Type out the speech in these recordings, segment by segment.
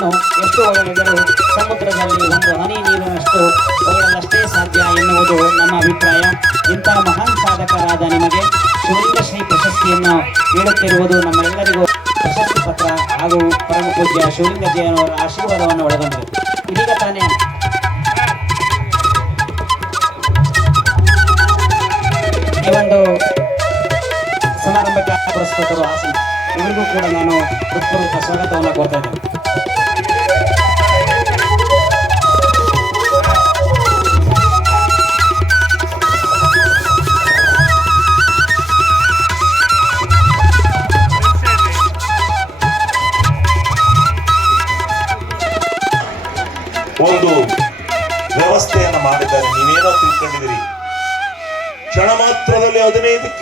ನಿಮ್ಮನ್ನು ಎಷ್ಟು ಒಳಗಿದರೂ ಸಮುದ್ರದಲ್ಲಿ ಒಂದು ಹನಿ ನೀರಿನಷ್ಟು ಹೊಗಳಲ್ಲಷ್ಟೇ ಸಾಧ್ಯ ಎನ್ನುವುದು ನಮ್ಮ ಅಭಿಪ್ರಾಯ. ಇಂತಹ ಮಹಾನ್ ಸಾಧಕರಾದ ನಿಮಗೆ ಶ್ರೀ ಪ್ರಶಸ್ತಿಯನ್ನು ನೀಡುತ್ತಿರುವುದು ನಮ್ಮೆಲ್ಲರಿಗೂ ಪ್ರಶಸ್ತಿ ಪತ್ರ ಹಾಗೂ ಪರಮ ಪೂಜ್ಯ ಆಶೀರ್ವಾದವನ್ನು ಒಳಗೊಂಡಿದೆ. ಇದೀಗ ತಾನೇ ಒಂದು ಸಮಾರಂಭಕ್ಕೆ ಪುರಸ್ಕೃತರು ಆಸೆ ಇವರಿಗೂ ಕೂಡ ನಾನು ಹೃತ್ಪೂರ್ವಕ ಸ್ವಾಗತವನ್ನು ಕೋರ್ತಾ ಇದ್ದೇನೆ.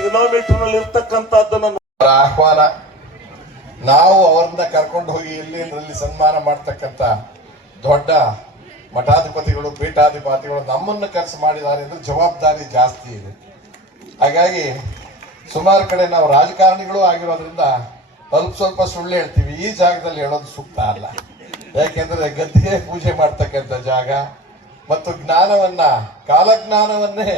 ಕಿಲೋಮೀಟರ್ನಲ್ಲಿ ಆಹ್ವಾನ, ನಾವು ಅವರನ್ನ ಕರ್ಕೊಂಡು ಹೋಗಿ ಇಲ್ಲಿ ಇದರಲ್ಲಿ ಸನ್ಮಾನ ಮಾಡ್ತಕ್ಕಂಥ ದೊಡ್ಡ ಮಠಾಧಿಪತಿಗಳು, ಪೀಠಾಧಿಪತಿಗಳು ನಮ್ಮನ್ನು ಖರ್ಚು ಮಾಡಿದ್ದಾರೆ ಅಂದ್ರೆ ಜವಾಬ್ದಾರಿ ಜಾಸ್ತಿ ಇದೆ. ಹಾಗಾಗಿ ಸುಮಾರು ಕಡೆ ನಾವು ರಾಜಕಾರಣಿಗಳು ಆಗಿರೋದ್ರಿಂದ ಸ್ವಲ್ಪ ಸ್ವಲ್ಪ ಸುಳ್ಳು ಹೇಳ್ತೀವಿ. ಈ ಜಾಗದಲ್ಲಿ ಹೇಳೋದು ಸೂಕ್ತ ಅಲ್ಲ. ಯಾಕೆಂದ್ರೆ ಗದ್ದಿಗೆ ಪೂಜೆ ಮಾಡ್ತಕ್ಕಂಥ ಜಾಗ ಮತ್ತು ಜ್ಞಾನವನ್ನ, ಕಾಲಜ್ಞಾನವನ್ನೇ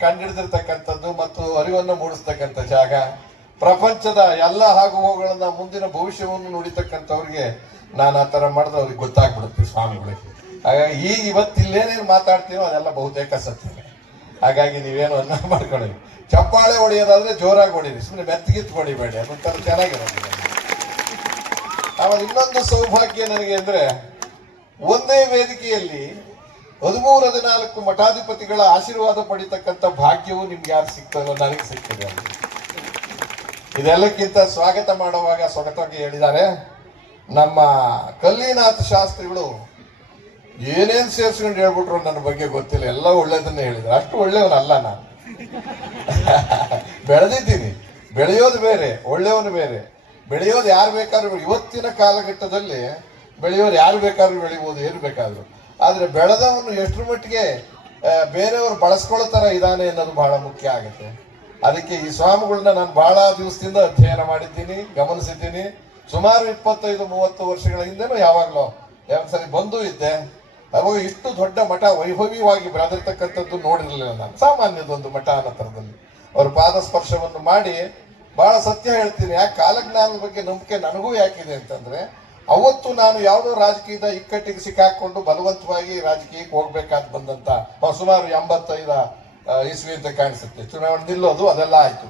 ಕಂಡಿಡಿದಿರ್ತಕ್ಕಂಥದ್ದು ಮತ್ತು ಅರಿವನ್ನು ಮೂಡಿಸ್ತಕ್ಕಂಥ ಜಾಗ. ಪ್ರಪಂಚದ ಎಲ್ಲ ಆಗು ಹೋಗುಗಳನ್ನ ಮುಂದಿನ ಭವಿಷ್ಯವನ್ನು ನುಡಿತಕ್ಕಂಥವ್ರಿಗೆ ನಾನು ಆ ಥರ ಮಾಡಿದ್ರೆ ಅವ್ರಿಗೆ ಗೊತ್ತಾಗ್ಬಿಡುತ್ತೆ ಸ್ವಾಮಿಗಳಿಗೆ ಹಾಗಾಗಿ ಈಗ ಇವತ್ತು ಇಲ್ಲೇನೇನು ಮಾತಾಡ್ತೀವೋ ಅದೆಲ್ಲ ಬಹುತೇಕ ಸತ್ಯ. ಹಾಗಾಗಿ ನೀವೇನು ಅನ್ನ ಮಾಡ್ಕೊಳ್ಳಿ. ಚಪ್ಪಾಳೆ ಹೊಡೆಯೋದಾದ್ರೆ ಜೋರಾಗಿ ಹೊಡೀರಿ. ಸುಮ್ಮನೆ ಬೆತ್ತಗಿತ್ತು ಹೊಡಿಬೇಡಿ. ಅದೊಂಥರ ಚೆನ್ನಾಗಿರೋದಿಲ್ಲ. ಆಮೇಲೆ ಇನ್ನೊಂದು ಸೌಭಾಗ್ಯ ನನಗೆ ಅಂದ್ರೆ ಒಂದೇ ವೇದಿಕೆಯಲ್ಲಿ ಹದಿಮೂರು, ಹದಿನಾಲ್ಕು ಮಠಾಧಿಪತಿಗಳ ಆಶೀರ್ವಾದ ಪಡಿತಕ್ಕಂಥ ಭಾಗ್ಯವು ನಿಮ್ಗೆ ಯಾರು ಸಿಗ್ತದೋ ನನಗೆ ಸಿಗ್ತದೆ ಇದೆಲ್ಲಕ್ಕಿಂತ ಸ್ವಾಗತ ಮಾಡುವಾಗ ಸ್ವಾಗತವಾಗಿ ಹೇಳಿದ್ದಾರೆ. ನಮ್ಮ ಕಲ್ಲಿನಾಥ ಶಾಸ್ತ್ರಿಗಳು ಏನೇನು ಸೇರ್ಸ್ಕೊಂಡು ಹೇಳ್ಬಿಟ್ರು ನನ್ನ ಬಗ್ಗೆ ಗೊತ್ತಿಲ್ಲ. ಎಲ್ಲ ಒಳ್ಳೇದನ್ನ ಹೇಳಿದ್ರು. ಅಷ್ಟು ಒಳ್ಳೆಯವನಲ್ಲ ನಾನು. ಬೆಳೆದಿದ್ದೀನಿ. ಬೆಳೆಯೋದು ಬೇರೆ, ಒಳ್ಳೆಯವನು ಬೇರೆ. ಬೆಳೆಯೋದು ಯಾರು ಬೇಕಾದ್ರೂ ಇವತ್ತಿನ ಕಾಲಘಟ್ಟದಲ್ಲಿ ಬೆಳೆಯೋರು ಯಾರು ಬೇಕಾದ್ರೂ ಬೆಳಿಬೋದು ಏನು ಬೇಕಾದ್ರೂ. ಆದ್ರೆ ಬೆಳೆದವನು ಎಷ್ಟರ ಮಟ್ಟಿಗೆ ಬೇರೆಯವರು ಬಳಸ್ಕೊಳ್ಳೋ ಥರ ಇದ್ದಾನೆ ಅನ್ನೋದು ಬಹಳ ಮುಖ್ಯ ಆಗುತ್ತೆ. ಅದಕ್ಕೆ ಈ ಸ್ವಾಮಿಗಳನ್ನ ನಾನು ಬಹಳ ದಿವಸದಿಂದ ಅಧ್ಯಯನ ಮಾಡಿದ್ದೀನಿ, ಗಮನಿಸಿದ್ದೀನಿ. ಸುಮಾರು ಇಪ್ಪತ್ತೈದು, ಮೂವತ್ತು ವರ್ಷಗಳ ಹಿಂದೆನೂ ಯಾವಾಗಲೂ ಸರಿ ಬಂದು ಇದ್ದೆ. ಅವಾಗ ಇಷ್ಟು ದೊಡ್ಡ ಮಠ ವೈಭವಿಯಾಗಿ ಬೆಳೆದಿರ್ತಕ್ಕಂಥದ್ದು ನೋಡಿರಲಿಲ್ಲ ನಾನು. ಸಾಮಾನ್ಯದೊಂದು ಮಠ ಅನ್ನೋ ಥರದಲ್ಲಿ. ಅವ್ರ ಪಾದ ಮಾಡಿ ಬಹಳ ಸತ್ಯ ಹೇಳ್ತೀನಿ. ಯಾಕೆ ಕಾಲಜ್ಞಾನದ ಬಗ್ಗೆ ನಂಬಿಕೆ ನನಗೂ ಯಾಕಿದೆ ಅಂತಂದ್ರೆ ಅವತ್ತು ನಾನು ಯಾವುದೋ ರಾಜಕೀಯದ ಇಕ್ಕಟ್ಟಿಗೆ ಸಿಕ್ಕಾಕೊಂಡು ಬಲವಂತವಾಗಿ ರಾಜಕೀಯಕ್ಕೆ ಹೋಗ್ಬೇಕಾದ್ ಬಂದಂತ ಸುಮಾರು ಎಂಬತ್ತೈದ ಇಸ್ವಿ ಅಂತ ಕಾಣಿಸುತ್ತೆ. ಚುನಾವಣೆ ನಿಲ್ಲೋದು, ಅದೆಲ್ಲ ಆಯ್ತು.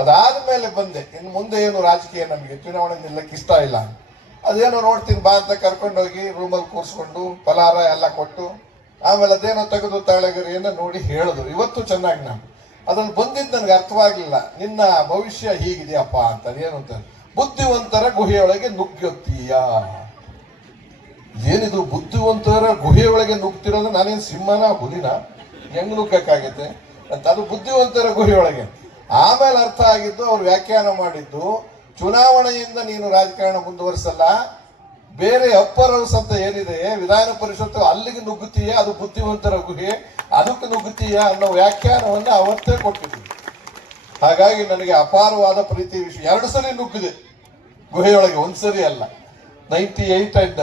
ಅದಾದ್ಮೇಲೆ ಬಂದೆ. ಇನ್ನು ಮುಂದೆ ಏನು ರಾಜಕೀಯ ನಮಗೆ ಚುನಾವಣೆ ನಿಲ್ಲಕ್ಕೆ ಇಷ್ಟ ಇಲ್ಲ. ಅದೇನೋ ನೋಡ್ತೀನಿ ಬಾ ಅಂತ ಕರ್ಕೊಂಡೋಗಿ ರೂಮಲ್ಲಿ ಕೂರಿಸ್ಕೊಂಡು ಫಲಾರ ಎಲ್ಲ ಕೊಟ್ಟು, ಆಮೇಲೆ ಅದೇನೋ ತೆಗೆದು ತಾಳೆಗರಿಯನ್ನು ನೋಡಿ ಹೇಳಿದ್ರು ಇವತ್ತು ಚೆನ್ನಾಗಿ ನಾನು. ಅದ್ರಲ್ಲಿ ಬಂದಿದ್ದು ನನಗೆ ಅರ್ಥವಾಗಲಿಲ್ಲ. ನಿನ್ನ ಭವಿಷ್ಯ ಹೀಗಿದೆಯಪ್ಪ ಅಂತ ಏನು ಅಂತ. ಬುದ್ಧಿವಂತರ ಗುಹೆಯೊಳಗೆ ನುಗ್ಗುತ್ತೀಯ ಏನಿದು ಬುದ್ಧಿವಂತರ ಗುಹೆಯೊಳಗೆ ನುಗ್ತಿರೋದು ನಾನೇನು ಸಿಂಹನ ಹುಲಿನ? ಹೆಂಗ್ ನುಗ್ಗಕ್ಕಾಗತ್ತೆ? ಅಂತ ಅದು ಬುದ್ಧಿವಂತರ ಗುಹೆಯೊಳಗೆ. ಆಮೇಲೆ ಅರ್ಥ ಆಗಿದ್ದು ಅವ್ರು ವ್ಯಾಖ್ಯಾನ ಮಾಡಿದ್ದು, ಚುನಾವಣೆಯಿಂದ ನೀನು ರಾಜಕಾರಣ ಮುಂದುವರಿಸಲ್ಲ, ಬೇರೆ ಅಪ್ಪರ್ ಅಂತ ಏನಿದೆ, ವಿಧಾನ ಪರಿಷತ್ತು ಅಲ್ಲಿಗೆ ನುಗ್ಗುತ್ತೀಯ? ಅದು ಬುದ್ಧಿವಂತರ ಗುಹೆ, ಅದಕ್ಕೆ ನುಗ್ಗುತ್ತೀಯ ಅನ್ನೋ ವ್ಯಾಖ್ಯಾನವನ್ನು ಅವತ್ತೇ ಕೊಟ್ಟಿದ್ವಿ ಹಾಗಾಗಿ ನನಗೆ ಅಪಾರವಾದ ಪ್ರೀತಿ ವಿಷಯ. ಎರಡು ಸರಿ ನುಗ್ಗಿದೆ. ಗುಹೆಯೊಳಗೆ ಒಂದ್ಸರಿ ಅಲ್ಲ. Ninety eight and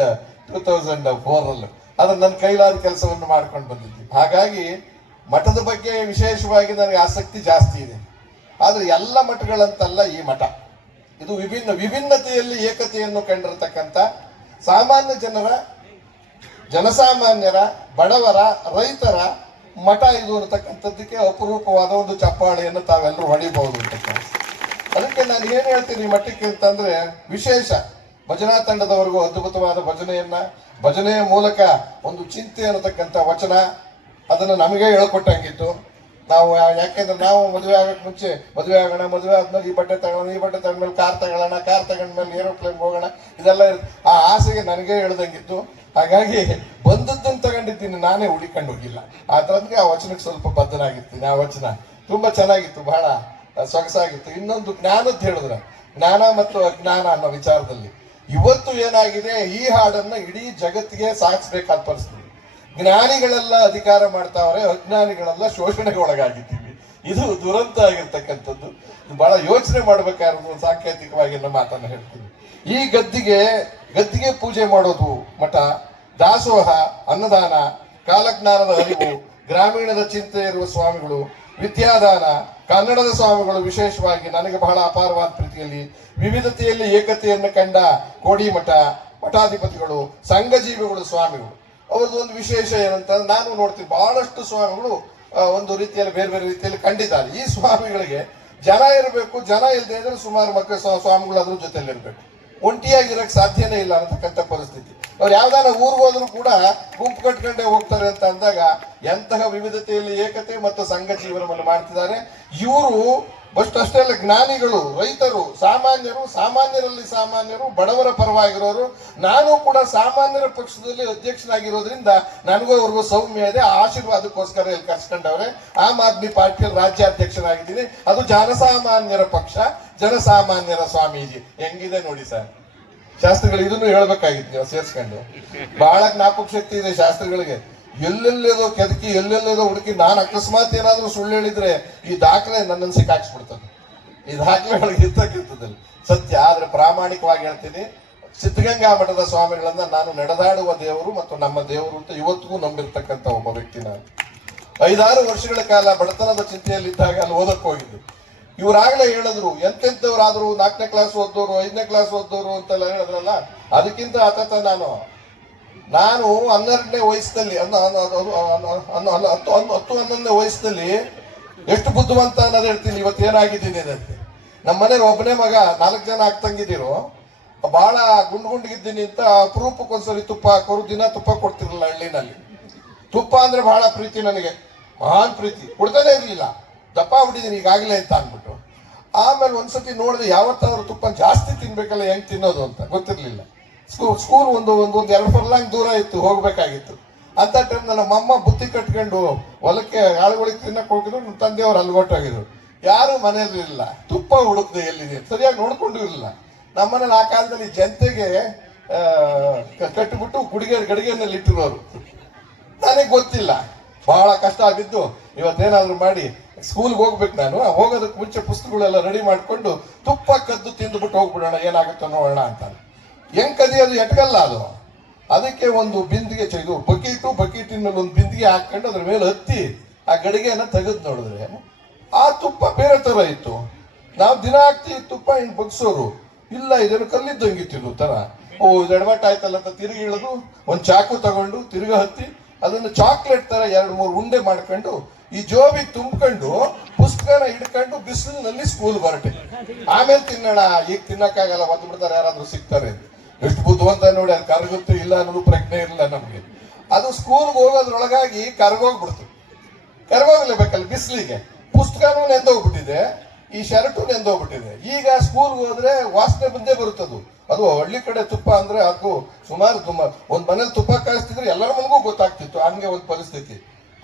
two thousand four ಅಲ್ಲಿ. ಅದು ನನ್ನ ಕೈಲಾದ ಕೆಲಸವನ್ನು ಮಾಡ್ಕೊಂಡು ಬಂದಿದ್ವಿ ಹಾಗಾಗಿ ಮಠದ ಬಗ್ಗೆ ವಿಶೇಷವಾಗಿ ನನಗೆ ಆಸಕ್ತಿ ಜಾಸ್ತಿ ಇದೆ. ಆದರೆ ಎಲ್ಲ ಮಠಗಳಂತಲ್ಲ ಈ ಮಠ. ಇದು ವಿಭಿನ್ನ, ವಿಭಿನ್ನತೆಯಲ್ಲಿ ಏಕತೆಯನ್ನು ಕಂಡಿರತಕ್ಕಂಥ ಸಾಮಾನ್ಯ ಜನರ, ಜನಸಾಮಾನ್ಯರ, ಬಡವರ, ರೈತರ ಮಠ ಇದು ಅನ್ನತಕ್ಕಂಥದ್ದಕ್ಕೆ ಅಪರೂಪವಾದ ಒಂದು ಚಪ್ಪಾಳೆಯನ್ನು ತಾವೆಲ್ಲರೂ ಹೊಡಿಬಹುದು ಅದಕ್ಕೆ ನಾನು ಏನು ಹೇಳ್ತೀನಿ ಮಠಕ್ಕೆ ಅಂತಂದ್ರೆ ವಿಶೇಷ. ಭಜನಾ ತಂಡದವರೆಗೂ ಅದ್ಭುತವಾದ ಭಜನೆಯನ್ನ, ಭಜನೆಯ ಮೂಲಕ ಒಂದು ಚಿಂತೆ ಅನ್ನತಕ್ಕಂಥ ವಚನ ಅದನ್ನು ನಮಗೆ ಹೇಳ್ಕೊಟ್ಟಂಗಿತ್ತು ನಾವು ಯಾಕೆಂದ್ರೆ ನಾವು ಮದುವೆ ಆಗಕ್ಕೆ ಮುಂಚೆ, ಮದುವೆ ಆಗೋಣ, ಮದುವೆ ಆದ್ಮೇಲೆ ಈ ಬಟ್ಟೆ ತಗೊಳ್ಳೋಣ, ಈ ಬಟ್ಟೆ ತಗೊಂಡ್ಮೇಲೆ ಕಾರ್ ತಗೊಳ್ಳೋಣ ಕಾರ್ ತಗೊಂಡ್ಮೇಲೆ ಏರೋಪ್ಲೇನ್ ಹೋಗೋಣ, ಇದೆಲ್ಲ ಆ ಆಸೆಗೆ ನನಗೆ ಹೇಳ್ದಂಗಿತ್ತು ಹಾಗಾಗಿ ಬಂದದ್ದನ್ನು ತಗೊಂಡಿದ್ದೀನಿ, ನಾನೇ ಉಳಿಕೊಂಡು ಹೋಗಿಲ್ಲ. ಅದ್ರದ್ಗೆ ಆ ವಚನಕ್ಕೆ ಸ್ವಲ್ಪ ಬದ್ಧನಾಗಿರ್ತೀನಿ. ಆ ವಚನ ತುಂಬಾ ಚೆನ್ನಾಗಿತ್ತು, ಬಹಳ ಸೊಗಸಾಗಿತ್ತು. ಇನ್ನೊಂದು ಜ್ಞಾನದ್ದು ಹೇಳಿದ್ರೆ, ಜ್ಞಾನ ಮತ್ತು ಅಜ್ಞಾನ ಅನ್ನೋ ವಿಚಾರದಲ್ಲಿ ಇವತ್ತು ಏನಾಗಿದೆ, ಈ ಹಾಡನ್ನ ಇಡೀ ಜಗತ್ತಿಗೆ ಸಾಗಿಸ್ಬೇಕಾದ ಪರಿಸ್ಥಿತಿ ಜ್ಞಾನಿಗಳೆಲ್ಲ ಅಧಿಕಾರ ಮಾಡ್ತಾವ್ರೆ, ಅಜ್ಞಾನಿಗಳೆಲ್ಲ ಶೋಷಣೆಗೆ ಒಳಗಾಗಿದ್ದೀವಿ. ಇದು ದುರಂತ ಆಗಿರ್ತಕ್ಕಂಥದ್ದು. ಬಹಳ ಯೋಚನೆ ಮಾಡ್ಬೇಕಾದ್ರೂ ಸಾಂಕೇತಿಕವಾಗಿ ನಮ್ಮ ಮಾತನ್ನು ಹೇಳ್ತೀನಿ. ಈ ಗದ್ದಿಗೆ ಗದ್ದಿಗೆ ಪೂಜೆ ಮಾಡೋದು ಮಠ. ದಾಸೋಹ, ಅನ್ನದಾನ, ಕಾಲಜ್ಞಾನದ ಅರಿವು, ಗ್ರಾಮೀಣದ ಚಿಂತೆ ಇರುವ ಸ್ವಾಮಿಗಳು, ವಿದ್ಯಾದಾನ, ಕನ್ನಡದ ಸ್ವಾಮಿಗಳು ವಿಶೇಷವಾಗಿ ನನಗೆ ಬಹಳ ಅಪಾರವಾದ ಪ್ರೀತಿಯಲ್ಲಿ, ವಿವಿಧತೆಯಲ್ಲಿ ಏಕತೆಯನ್ನು ಕಂಡ ಕೋಡಿಮಠ ಮಠಾಧಿಪತಿಗಳು, ಸಂಘಜೀವಿಗಳು ಸ್ವಾಮಿಗಳು. ಅವ್ರದ್ದು ಒಂದು ವಿಶೇಷ ಏನಂತ ನಾನು ನೋಡ್ತೀನಿ ಬಹಳಷ್ಟು ಸ್ವಾಮಿಗಳು ಒಂದು ರೀತಿಯಲ್ಲಿ ಬೇರೆ ಬೇರೆ ರೀತಿಯಲ್ಲಿ ಕಂಡಿದ್ದಾರೆ. ಈ ಸ್ವಾಮಿಗಳಿಗೆ ಜನ ಇರಬೇಕು, ಜನ ಇಲ್ಲದೆ ಇದ್ರೆ ಸುಮಾರು ಮಕ್ಕಳ ಸ್ವ- ಸ್ವಾಮಿಗಳು ಅದ್ರ ಜೊತೆಯಲ್ಲಿ ಇರಬೇಕು ಒಂಟಿಯಾಗಿರಕ್ಕೆ ಸಾಧ್ಯನೇ ಇಲ್ಲ ಅನ್ನತಕ್ಕಂಥ ಪರಿಸ್ಥಿತಿ. ಅವ್ರು ಯಾವ್ದಾರ ಊರಿಗೆ ಹೋದ್ರು ಕೂಡ ಗುಂಪು ಕಟ್ಕೊಂಡೆ ಹೋಗ್ತಾರೆ ಅಂತ ಅಂದಾಗ ಎಂತಹ ವಿವಿಧತೆಯಲ್ಲಿ ಏಕತೆ ಮತ್ತು ಸಂಘ ಜೀವನವನ್ನು ಮಾಡ್ತಿದ್ದಾರೆ. ಇವರು ಬಸ್ಟ್ ಅಷ್ಟೇ ಅಲ್ಲ, ಜ್ಞಾನಿಗಳು, ರೈತರು, ಸಾಮಾನ್ಯರು, ಸಾಮಾನ್ಯರಲ್ಲಿ ಸಾಮಾನ್ಯರು, ಬಡವರ ಪರವಾಗಿರೋರು, ನಾನು ಕೂಡ ಸಾಮಾನ್ಯರ ಪಕ್ಷದಲ್ಲಿ ಅಧ್ಯಕ್ಷನಾಗಿರೋದ್ರಿಂದ ನನಗೂ ಅವ್ರಿಗೂ ಸೌಮ್ಯ ಇದೆ ಆಶೀರ್ವಾದಕ್ಕೋಸ್ಕರ ಇಲ್ಲಿ ಕರ್ಸ್ಕೊಂಡವ್ರೆ. ಆಮ್ ಆದ್ಮಿ ಪಾರ್ಟಿಯ ರಾಜ್ಯಾಧ್ಯಕ್ಷನಾಗಿದ್ದೀನಿ ಅದು ಜನಸಾಮಾನ್ಯರ ಪಕ್ಷ, ಜನಸಾಮಾನ್ಯರ ಸ್ವಾಮೀಜಿ. ಹೆಂಗಿದೆ ನೋಡಿ ಸರ್? ಶಾಸ್ತ್ರಿಗಳು ಇದನ್ನು ಹೇಳ್ಬೇಕಾಗಿತ್ತು ನೀವು ಸೇರ್ಸ್ಕೊಂಡು. ಬಹಳ ಜ್ಞಾಪಕ ಶಕ್ತಿ ಇದೆ ಶಾಸ್ತ್ರಿಗಳಿಗೆ. ಎಲ್ಲೆಲ್ಲೇದೋ ಕೆದಕಿ, ಎಲ್ಲೆಲ್ಲೇದೋ ಹುಡುಕಿ ನಾನು ಅಕಸ್ಮಾತ್ ಏನಾದರೂ ಸುಳ್ಳು ಹೇಳಿದ್ರೆ ಈ ದಾಖಲೆ ನನ್ನನ್ನು ಸಿಕ್ಕಾಕ್ಸ್ಬಿಡ್ತಾನೆ ಈ ದಾಖಲೆ ಒಳಗೆ ಇರ್ತಕ್ಕಂಥದ್ದಲ್ಲಿ ಸತ್ಯ, ಆದ್ರೆ ಪ್ರಾಮಾಣಿಕವಾಗಿ ಹೇಳ್ತೀನಿ. ಸಿದ್ಧಗಂಗಾ ಮಠದ ಸ್ವಾಮಿಗಳನ್ನ ನಾನು ನಡೆದಾಡುವ ದೇವರು ಮತ್ತು ನಮ್ಮ ದೇವರು ಅಂತ ಇವತ್ತಿಗೂ ನಂಬಿರ್ತಕ್ಕಂಥ ಒಬ್ಬ ವ್ಯಕ್ತಿ ನಾನು. ಐದಾರು ವರ್ಷಗಳ ಕಾಲ ಬಡತನದ ಚಿಂತೆಯಲ್ಲಿದ್ದಾಗ ಅಲ್ಲಿ ಓದಕ್ಕೆ ಹೋಗಿದ್ದು. ಇವರಾಗಲೇ ಹೇಳಿದ್ರು, ಎಂತೆಂಥವ್ರಾದ್ರು ನಾಲ್ಕನೇ ಕ್ಲಾಸ್ ಓದೋರು ಐದನೇ ಕ್ಲಾಸ್ ಓದೋರು ಅಂತೆಲ್ಲ ಹೇಳಿದ್ರಲ್ಲ, ಅದಕ್ಕಿಂತ ಆತತ ನಾನು. ನಾನು ಹನ್ನೆರಡನೇ ವಯಸ್ಸಿನಲ್ಲಿ ಹತ್ತು ಹತ್ತು ಹನ್ನೊಂದನೇ ವಯಸ್ಸಿನಲ್ಲಿ ಎಷ್ಟು ಬುದ್ಧಿವಂತ ಅನ್ನೋದು ಹೇಳ್ತೀನಿ, ಇವತ್ತು ಏನಾಗಿದ್ದೀನಿ ಅಂತ ನಮ್ಮ ಮನೇಲಿ ಒಬ್ಬನೇ ಮಗ, ನಾಲ್ಕು ಜನ ಆಗ್ತಂಗಿದ್ದೀರು. ಬಹಳ ಗುಂಡು ಗುಂಡಿಗಿದ್ದೀನಿ ಅಂತ ಅಪರೂಪಕ್ಕೊಂದ್ಸರಿ ತುಪ್ಪ ಹಾಕೋರು, ದಿನ ತುಪ್ಪ ಕೊಡ್ತಿರಲಿಲ್ಲ ಹಳ್ಳಿನಲ್ಲಿ. ತುಪ್ಪ ಅಂದ್ರೆ ಬಹಳ ಪ್ರೀತಿ ನನಗೆ, ಮಹಾನ್ ಪ್ರೀತಿ. ಕೊಡ್ತಾನೆ ಇರಲಿಲ್ಲ. ದಪ್ಪ ಬಿಟ್ಟಿದ್ದೀನಿ ಈಗಾಗಲೇ ಅಂತ ಅಂದ್ಬಿಟ್ಟು. ಆಮೇಲೆ ಒಂದ್ಸತಿ ನೋಡಿದೆ ಯಾವತ್ತಾದ್ರು ತುಪ್ಪ ಜಾಸ್ತಿ ತಿನ್ಬೇಕಲ್ಲ ಹೆಂಗ್ ತಿನ್ನೋದು ಅಂತ ಗೊತ್ತಿರ್ಲಿಲ್ಲ. ಸ್ಕೂಲ್ ಸ್ಕೂಲ್ ಒಂದು ಒಂದು ಎರಡು ಫರ್ಲಾಂಗ್ ದೂರ ಇತ್ತು, ಹೋಗ್ಬೇಕಾಗಿತ್ತು. ಅಂತ ಟೈಮ್ ನನ್ನ ಮಮ್ಮ ಬುತ್ತಿ ಕಟ್ಕೊಂಡು ಹೊಲಕ್ಕೆ ಆಳುಗಳಿಗೆ ತಿನ್ನಕ್ ಹೋಗಿದ್ರು, ನಮ್ಮ ತಂದೆಯವರು ಅಲ್ಗೊಟ್ಟೋಗಿದ್ರು ಯಾರು ಮನೆಯಲ್ಲಿ ಇಲ್ಲ. ತುಪ್ಪ ಹುಡುಕ್ದೆ ಎಲ್ಲಿದೆ ಸರಿಯಾಗಿ ನೋಡ್ಕೊಂಡು ಇರಲಿಲ್ಲ ನಮ್ಮನೇಲಿ ಆ ಕಾಲದಲ್ಲಿ ಜನತೆಗೆ ಕಟ್ಟಿಬಿಟ್ಟು ಗುಡಿಗೆ ಗಡಿಗೆನಲ್ಲಿ ಇಟ್ಟಿರೋರು. ನನಗೆ ಗೊತ್ತಿಲ್ಲ. ಬಹಳ ಕಷ್ಟ ಆಗಿದ್ದು ಇವತ್ತೇನಾದ್ರೂ ಮಾಡಿ ಸ್ಕೂಲ್ಗೆ ಹೋಗ್ಬೇಕು ನಾನು. ಹೋಗೋದಕ್ಕೆ ಮುಂಚೆ ಪುಸ್ತಕಗಳೆಲ್ಲ ರೆಡಿ ಮಾಡ್ಕೊಂಡು ತುಪ್ಪ ಕದ್ದು ತಿಂದುಬಿಟ್ಟು ಹೋಗ್ಬಿಡೋಣ, ಏನಾಗುತ್ತೋ ನೋಡೋಣ ಅಂತ ಹೆಂಗ್ ಕದಿಯೋದು ಎಟ್ಗಲ್ಲ ಅದು. ಅದಕ್ಕೆ ಒಂದು ಬಿಂದಿಗೆ ಇದು ಬಕೀಟು, ಬಕೀಟಿನ ಮೇಲೆ ಒಂದು ಬಿಂದಿಗೆ ಹಾಕೊಂಡು ಅದ್ರ ಮೇಲೆ ಹತ್ತಿ ಆ ಗಡಿಗೆಯನ್ನು ತೆಗೆದು ನೋಡಿದ್ರೆ ಆ ತುಪ್ಪ ಬೇರೆ ಥರ ಇತ್ತು. ನಾವು ದಿನ ಹಾಕ್ತೀವಿ ತುಪ್ಪ ಹಿಂಗ್ ಬಗ್ಸೋರು. ಇಲ್ಲ ಇದನ್ನು ಕಲ್ಲಿದ್ದಂಗಿತ್ತು ಥರ. ಓ, ಇದು ಎಡವಟ್ಟಾಯ್ತಲ್ಲ ಅಂತ ತಿರುಗಿ ಇಳಿದು ಒಂದು ಚಾಕು ತಗೊಂಡು ತಿರುಗ ಹತ್ತಿ ಅದನ್ನು ಚಾಕ್ಲೇಟ್ ತರ ಎರಡು ಮೂರು ಉಂಡೆ ಮಾಡ್ಕೊಂಡು ಈ ಜೋಬಿ ತುಂಬಿಕೊಂಡು ಪುಸ್ತಕನ ಹಿಡ್ಕೊಂಡು ಬಿಸಿಲಿನಲ್ಲಿ ಸ್ಕೂಲ್ ಬರಟೆ ಆಮೇಲೆ ತಿನ್ನೋಣ, ಈಗ ತಿನ್ನಕ್ಕಾಗಲ್ಲ ಒದ್ದು ಬಿಡ್ತಾರೆ, ಯಾರಾದ್ರೂ ಸಿಗ್ತಾರೆ. ಎಷ್ಟು ಬುದ್ಧಿವಂತ ನೋಡಿ ಅದು ಕರಗುತ್ತೆ ಇಲ್ಲ ಅನ್ನೋದು ಪ್ರಜ್ಞೆ ಇರಲಿಲ್ಲ ನಮ್ಗೆ. ಅದು ಸ್ಕೂಲ್ಗೆ ಹೋಗೋದ್ರೊಳಗಾಗಿ ಕರಗೋಗ್ಬಿಡ್ತು. ಕರ್ಗೋಗ್ಲೇಬೇಕಲ್ಲ ಬಿಸಿಲಿಗೆ. ಪುಸ್ತಕನೂ ನೆಂದೋಗ್ಬಿಟ್ಟಿದೆ, ಈ ಶರ್ಟು ನೆಂದೋಗ್ಬಿಟ್ಟಿದೆ. ಈಗ ಸ್ಕೂಲ್ಗೆ ಹೋದ್ರೆ ವಾಸನೆ ಬಂದೇ ಬರುತ್ತದು. ಅದು ಹಳ್ಳಿ ಕಡೆ ತುಪ್ಪ ಅಂದ್ರೆ ಅದು ಸುಮಾರು ತುಂಬ. ಒಂದ್ ಮನೇಲಿ ತುಪ್ಪ ಕಾಯಿಸ್ತಿದ್ರೆ ಎಲ್ಲರ ಮನೆಗೂ ಗೊತ್ತಾಗ್ತಿತ್ತು, ಹಂಗೆ ಒಂದು ಪರಿಸ್ಥಿತಿ.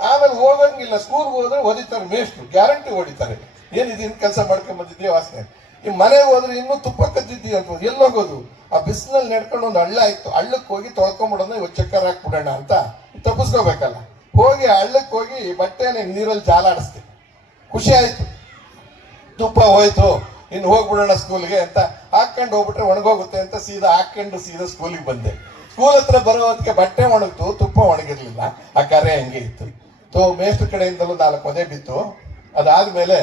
ಆಮೇಲೆ ಹೋಗಂಗಿಲ್ಲ ಸ್ಕೂಲ್ಗೆ ಹೋದ್ರೆ ಹೊಡಿತಾರೆ ವೇಸ್ಟ್ ಗ್ಯಾರಂಟಿ ಹೊಡಿತಾರೆ ಏನು ಇನ್ ಕೆಲಸ ಮಾಡ್ಕೊಂಡ್ ವಾಸನೆ? ಈ ಮನೆಗೆ ಹೋದ್ರೆ ಇನ್ನೂ ತುಪ್ಪ ಕದ್ದಿದ್ದಿ ಅಂತ ಎಲ್ಲಿ ಹೋಗೋದು? ಆ ಬಿಸಿಲಲ್ಲಿ ನಡ್ಕೊಂಡು ಒಂದು ಹಳ್ಳ ಇತ್ತು ಹಳ್ಳಕ್ಕೆ ಹೋಗಿ ತೊಳ್ಕೊಂಬಿಡೋಣ ಇವತ್ತು ಚಕ್ಕರ್ ಹಾಕ್ಬಿಡೋಣ ಅಂತ ತಪ್ಪಿಸ್ಕೋಬೇಕಲ್ಲ. ಹೋಗಿ ಹಳ್ಳಕ್ಕೆ ಹೋಗಿ ಬಟ್ಟೆನ ನೀರಲ್ಲಿ ಜಾಲಾಡಿಸ್ದೆ. ಖುಷಿ ಆಯ್ತು. ತುಪ್ಪ ಹೋಯ್ತು, ಇನ್ನು ಹೋಗ್ಬಿಡೋಣ ಸ್ಕೂಲ್ಗೆ ಅಂತ ಹಾಕೊಂಡು ಹೋಗ್ಬಿಟ್ರೆ ಒಣಗೋಗುತ್ತೆ ಅಂತ ಸೀದಾ ಹಾಕೊಂಡು ಸೀದಾ ಸ್ಕೂಲಿಗೆ ಬಂದೆ. ಸ್ಕೂಲ್ ಹತ್ರ ಬರೋದಕ್ಕೆ ಬಟ್ಟೆ ಒಣಗ್ತು ತುಪ್ಪ ಒಣಗಿರ್ಲಿಲ್ಲ. ಆ ಕರೆ ಹಂಗೆ ಇತ್ತು. ತೋ ಮೇಷ್ಟ್ರ ಕಡೆಯಿಂದಲೂ ನಾಲ್ಕು ಒದೆ ಬಿತ್ತು. ಅದಾದ್ಮೇಲೆ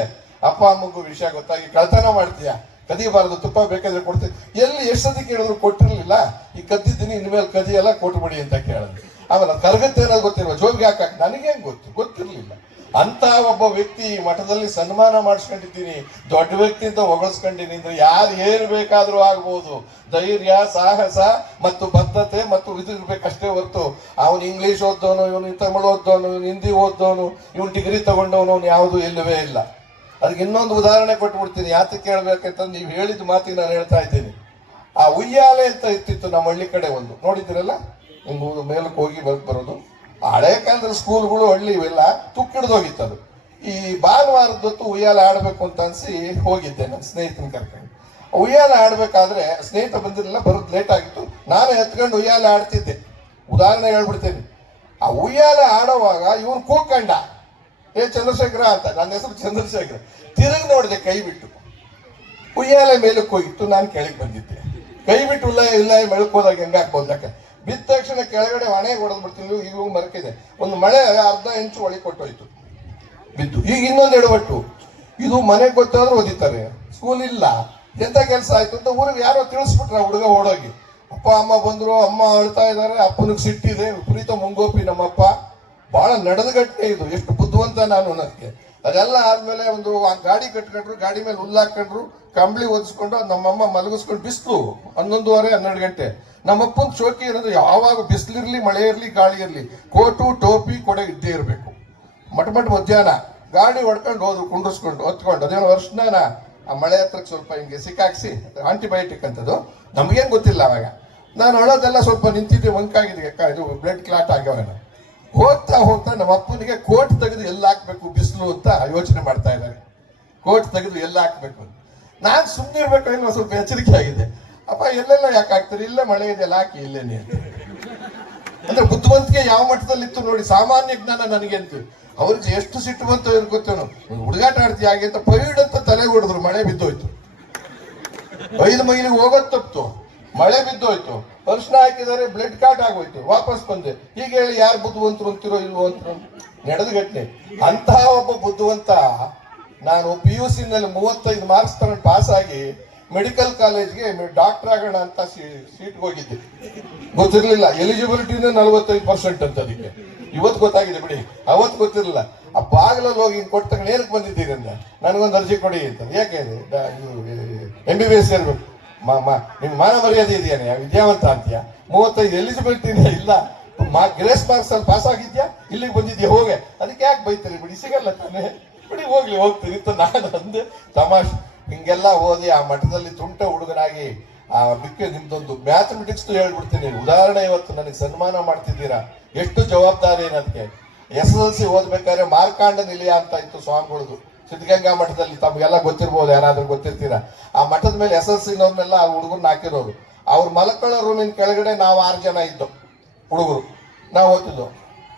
ಅಪ್ಪ ಅಮ್ಮಗೂ ವಿಷಯ ಗೊತ್ತಾಗಿ, ಕಳ್ತನ ಮಾಡ್ತೀಯ? ಕದಿಬಾರದು, ತುಪ್ಪ ಬೇಕಾದ್ರೆ ಕೊಡ್ತೀನಿ ಎಲ್ಲಿ ಎಷ್ಟು ಸತಿ ಕೇಳಿದ್ರು ಕೊಟ್ಟಿರಲಿಲ್ಲ. ಈ ಕದ್ದಿದ್ದೀನಿ, ಇನ್ಮೇಲೆ ಕದಿಯಲ್ಲ ಕೊಟ್ಬಿಡಿ ಅಂತ ಕೇಳಿದ್ರು. ಆಮೇಲೆ ಕರಗತ್ತೆ ಅನ್ನೋದು ಗೊತ್ತಿಲ್ವ? ಜೋಬಿಗೆ ಹಾಕಕ್ಕೆ ನನಗೇನು ಗೊತ್ತು? ಗೊತ್ತಿರ್ಲಿಲ್ಲ. ಅಂತ ಒಬ್ಬ ವ್ಯಕ್ತಿ ಮಠದಲ್ಲಿ ಸನ್ಮಾನ ಮಾಡಿಸ್ಕೊಂಡಿದ್ದೀನಿ, ದೊಡ್ಡ ವ್ಯಕ್ತಿ ಅಂತ ಹೊಗಳಿಸ್ಕೊಂಡಿನಿ ಅಂದ್ರೆ ಯಾರು ಏನ್ ಬೇಕಾದರೂ ಆಗ್ಬೋದು. ಧೈರ್ಯ, ಸಾಹಸ ಮತ್ತು ಬದ್ಧತೆ ಮತ್ತು ಇದು ಇರ್ಬೇಕಷ್ಟೇ ಹೊರತು ಅವನು ಇಂಗ್ಲಿಷ್ ಓದ್ದವನು, ಇವನು ತಮಿಳು ಓದ್ದವನು, ಇವನು ಹಿಂದಿ ಓದ್ದವನು, ಇವನು ಡಿಗ್ರಿ ತಗೊಂಡವನು, ಅವ್ನು ಯಾವುದು ಇಲ್ಲವೇ ಇಲ್ಲ. ಅದಕ್ಕೆ ಇನ್ನೊಂದು ಉದಾಹರಣೆ ಕೊಟ್ಬಿಡ್ತೀನಿ. ಯಾತಕ್ಕೆ ಕೇಳಬೇಕಂತ ನೀವು ಹೇಳಿದ ಮಾತಿಗೆ ನಾನು ಹೇಳ್ತಾ ಇದ್ದೀನಿ. ಆ ಉಯ್ಯಾಲೆ ಅಂತ ಇರ್ತಿತ್ತು ನಮ್ಮ ಹಳ್ಳಿ ಕಡೆ ಒಂದು. ನೋಡಿದ್ದೀರಲ್ಲ? ಹಿಂಗ್ ಹೋಗಿ ಮೇಲಕ್ಕೆ ಹೋಗಿ ಬರೋದು. ಹಳೆ ಕಾಲದಲ್ಲಿ ಸ್ಕೂಲ್ಗಳು ಹಳ್ಳಿ ಇವೆಲ್ಲ ಅದು ಈ ಭಾನುವಾರದೊತ್ತು ಉಯ್ಯಾಲ ಆಡಬೇಕು ಅಂತ ಅನ್ಸಿ ಹೋಗಿದ್ದೆ ನನ್ನ ಸ್ನೇಹಿತನ ಕರ್ಕೊಂಡು. ಉಯ್ಯಾಲ ಆಡಬೇಕಾದ್ರೆ ಸ್ನೇಹಿತ ಬಂದಿರಲಿಲ್ಲ ಬರೋದು ಲೇಟ್ ಆಗಿತ್ತು. ನಾನು ಎತ್ಕೊಂಡು ಉಯ್ಯಾಲ ಆಡ್ತಿದ್ದೆ. ಉದಾಹರಣೆ ಹೇಳ್ಬಿಡ್ತೇನೆ. ಆ ಉಯ್ಯಾಲ ಆಡೋವಾಗ ಇವನು ಕೂಕಂಡ. ಏ ಚಂದ್ರಶೇಖರ ಅಂತ, ನನ್ನ ಹೆಸರು ಚಂದ್ರಶೇಖರ. ತಿರುಗಿ ನೋಡಿದೆ, ಕೈ ಬಿಟ್ಟು. ಉಯ್ಯಾಲೆ ಮೇಲಕ್ಕೆ ಹೋಗಿತ್ತು ನಾನು ಕೆಳಗೆ ಬಂದಿದ್ದೆ. ಕೈ ಬಿಟ್ಟು ಉಲ್ಲ ಇಲ್ಲ ಮೇಲಕ್ಕೆ ಹೋದಾಗ ಹೆಂಗಾಕ್ ಬಂದಕ್ಕೆ ಬಿದ್ದ ತಕ್ಷಣ ಕೆಳಗಡೆ ಹೊಣೆ ಹೊಡೆದು ಬಿಡ್ತೀನಿ, ಈಗ ಮರಕಿದೆ. ಒಂದು ಮಳೆ ಅರ್ಧ ಇಂಚು ಒಳಿ ಕೊಟ್ಟೋಯ್ತು. ಬಿದ್ದು. ಈಗ ಇನ್ನೊಂದು ಎಡವಟ್ಟು. ಇದು ಮನೆಗೆ ಗೊತ್ತಾದ್ರೂ ಓದಿತಾರೆ. ಸ್ಕೂಲ್ ಇಲ್ಲ. ಎಂತ ಕೆಲಸ ಆಯ್ತು ಅಂತ ಊರಿಗೆ ಯಾರೋ ತಿಳಿಸ್ಬಿಟ್ರ ಹುಡುಗ ಓಡೋಗಿ. ಅಪ್ಪ, ಅಮ್ಮ ಬಂದ್ರು, ಅಮ್ಮ ಅಳ್ತಾ ಇದಾರೆ, ಅಪ್ಪನಿಗೆ ಸಿಟ್ಟಿದೆ ವಿಪರೀತ ಮುಂಗೋಪಿ ನಮ್ಮಪ್ಪ. ಬಹಳ ನಡೆದಗಟ್ಟೆ ಇದು. ಎಷ್ಟು ಬುದ್ಧಿವಂತ ನಾನು ಅನ್ನೋದಕ್ಕೆ. ಅದೆಲ್ಲ ಆದ್ಮೇಲೆ ಒಂದು ಆ ಗಾಡಿ ಕಟ್ಕೊಂಡ್ರು, ಗಾಡಿ ಮೇಲೆ ಹುಲ್ಲಾಕೊಂಡ್ರು ಕಂಬಳಿ ಒದಿಸ್ಕೊಂಡು ಅದ್ ನಮ್ಮಮ್ಮ ಮಲಗಿಸ್ಕೊಂಡು ಬಿಸ್ಲು ಹನ್ನೊಂದುವರೆ, ಹನ್ನೆರಡು ಗಂಟೆ. ನಮ್ಮಪ್ಪನ ಶೋಕಿ ಏನಂದ್ರೆ ಯಾವಾಗ ಬಿಸಿಲಿರಲಿ ಮಳೆ ಇರ್ಲಿ ಗಾಳಿ ಇರ್ಲಿ ಕೋಟು, ಟೋಪಿ, ಕೊಡೆ ಇದ್ದೇ ಇರಬೇಕು. ಮಟ ಮಟ ಮಧ್ಯಾಹ್ನ, ಗಾಡಿ ಹೊಡ್ಕೊಂಡು ಹೋದ್ರು, ಕುಂಡ್ರಿಸ್ಕೊಂಡು, ಹೊತ್ಕೊಂಡು. ಅದೇನೋ ವರ್ಷನಾನ ಆ ಮಳೆ ಹತ್ರಕ್ಕೆ ಸ್ವಲ್ಪ ಹಿಂಗೆ ಸಿಕ್ಕಾಕ್ಸಿ ಆಂಟಿಬಯೋಟಿಕ್ ಅಂತದ್ದು. ನಮಗೇನು ಗೊತ್ತಿಲ್ಲ ಅವಾಗ. ನಾನು ಅಳೋದೆಲ್ಲ ಸ್ವಲ್ಪ ನಿಂತಿದ್ದೆ ಒಂಕಾಗಿದೆ ಅಕ್ಕ, ಇದು ಬ್ಲಡ್ ಕ್ಲಾಟ್ ಆಗ್ಯಾವೇನ ಹೋಗ್ತಾ ಹೋಗ್ತಾ ನಮ್ಮ ಅಪ್ಪನಿಗೆ ಕೋಟ್ ತೆಗೆದು ಎಲ್ಲ ಹಾಕ್ಬೇಕು ಬಿಸಿಲು ಅಂತ ಯೋಚನೆ ಮಾಡ್ತಾ ಇದ್ದಾರೆ. ಕೋಟ್ ತೆಗೆದು ಎಲ್ಲ ಹಾಕ್ಬೇಕು ಅಂತ. ನಾನು ಸುಮ್ಮನೆ ಇರ್ಬೇಕು ಅನ್ನೋ ಸ್ವಲ್ಪ ಎಚ್ಚರಿಕೆ ಆಗಿದೆ. ಅಪ್ಪ, ಎಲ್ಲೆಲ್ಲ ಯಾಕೆ ಹಾಕ್ತಾರೆ? ಇಲ್ಲೇ ಮಳೆ ಇದೆಯಲ್ಲ ಹಾಕಿ ಇಲ್ಲೇನೆ ಅಂತ ಅಂದ್ರೆ ಬುದ್ಧಿವಂತಿಕೆ ಯಾವ ಮಟ್ಟದಲ್ಲಿ ಇತ್ತು ನೋಡಿ, ಸಾಮಾನ್ಯ ಜ್ಞಾನ ನನಗೆ ಅಂತ. ಅವ್ರಿಗೆ ಎಷ್ಟು ಸಿಟ್ಟು ಬಂತು ಏನು ಗೊತ್ತೇನು? ಹುಡುಗಾಟ ಆಡ್ತಿ ಹಾಗೆ ಅಂತ ಪೈಡ್ ಅಂತ ತಲೆ ಹೊಡೆದ್ರು, ಮಳೆ ಬಿದ್ದೋಯ್ತು. ಐದು ಮೈಲಿಗೆ ಹೋಗೋದ್ ತಪ್ತು ಮಳೆ ಬಿದ್ದೋಯ್ತು. ಅರ್ಶನ ಹಾಕಿದರೆ ಬ್ಲಡ್ ಕಾಟ್ ಆಗೋಯ್ತು. ವಾಪಸ್ ಬಂದೆ. ಹೀಗೆ ಹೇಳಿ ಯಾರು ಬುದ್ಧಿವಂತರು ಅಂತಿರೋ ಇಲ್ವೋ ಅಂತ ನಡೆದ ಘಟನೆ. ಅಂತಹ ಒಬ್ಬ ಬುದ್ಧಿವಂತ ನಾನು ಪಿ ಯು ನಲ್ಲಿ ಮೂವತ್ತೈದು ಮಾರ್ಕ್ಸ್ ತಗೊಂಡು ಪಾಸ್ ಆಗಿ ಮೆಡಿಕಲ್ ಕಾಲೇಜ್ಗೆ ಡಾಕ್ಟರ್ ಆಗೋಣ ಅಂತ ಸೀಟ್ಗೆ ಹೋಗಿದ್ದೆ. ಗೊತ್ತಿರಲಿಲ್ಲ. ಎಲಿಜಿಬಿಲಿಟಿನೇ ನಲ್ವತ್ತೈದು ಪರ್ಸೆಂಟ್ ಅಂತ ಅದಕ್ಕೆ. ಇವತ್ತು ಗೊತ್ತಾಗಿದೆ ಬಿಡಿ. ಅವತ್ತು ಗೊತ್ತಿರಲಿಲ್ಲ. ಆ ಬಾಗಿಲಲ್ಲಿ ಹೋಗಿ ಕೊಟ್ಟ ತಂಗ ಏನಕ್ಕೆ ಬಂದಿದ್ದೀರಿ ಅಂತ. ನನಗೊಂದು ಅರ್ಜಿ ಕೊಡಿ ಅಂತ. ಯಾಕೆ? ಎಂ ಬಿ ಬಿ ಎಸ್ ಇರಬೇಕು. ಮಾ ಮಾ ನಿಮ್ ಮಾನ ಮರ್ಯಾದೆ ಇದೆಯಾ ವಿದ್ಯಾವಂತ ಅಂತೀಯ? ಮೂವತ್ತೈದು ಎಲಿಜಿಬಿಲಿಟಿನೇ ಇಲ್ಲ. ಮಾ ಗ್ರೇಸ್ ಮಾರ್ಕ್ಸ್ ಅಲ್ಲಿ ಪಾಸ್ ಆಗಿದ್ಯಾ? ಇಲ್ಲಿಗೆ ಬಂದಿದ್ಯಾ? ಹೋಗೆ. ಅದಕ್ಕೆ ಯಾಕೆ ಬೈತಾರೆ ಬಿಡಿ? ಸಿಗಲ್ಲ ತಾನೇ. ಬಿಡಿ, ಹೋಗ್ಲಿ, ಹೋಗ್ತೀನಿ ಅಂತ ನಾನು ಅಂದೆ. ತಮಾಷೆ. ಹಿಂಗೆಲ್ಲ ಓದಿ ಆ ಮಠದಲ್ಲಿ ತುಂಟ ಹುಡುಗನಾಗಿ ಆ ಬಿಕ್ಕೆ ನಿಮ್ದೊಂದು ಮ್ಯಾಥಮೆಟಿಕ್ಸ್ ಹೇಳ್ಬಿಡ್ತೀನಿ. ಉದಾಹರಣೆ ಇವತ್ತು ನನಗೆ ಸನ್ಮಾನ ಮಾಡ್ತಿದ್ದೀರಾ? ಎಷ್ಟು ಜವಾಬ್ದಾರಿ ನನಗೆ ಎಸ್ ಎಲ್ ಸಿ ಓದ್ಬೇಕಾದ್ರೆ ಮಾರ್ಕಾಂಡ ನಿಲಯ ಅಂತ ಇತ್ತು ಸ್ವಾಮಿಗಳದು. ಸಿದ್ಧಗಂಗಾ ಮಠದಲ್ಲಿ ತಮಗೆಲ್ಲ ಗೊತ್ತಿರ್ಬೋದು, ಯಾರಾದ್ರೂ ಗೊತ್ತಿರ್ತೀರಾ? ಆ ಮಠದ ಮೇಲೆ ಎಸ್ ಎಲ್ ಸಿ ಆ ಹುಡುಗರ್ನ ಹಾಕಿರೋರು. ಅವ್ರು ಮಲ್ಕೊಳ್ಳೋ ರೂಮಿನ ಕೆಳಗಡೆ ನಾವು ಆರು ಜನ ಇದ್ದು, ಹುಡುಗರು. ನಾವು ಓದ್ತಿದ್ದು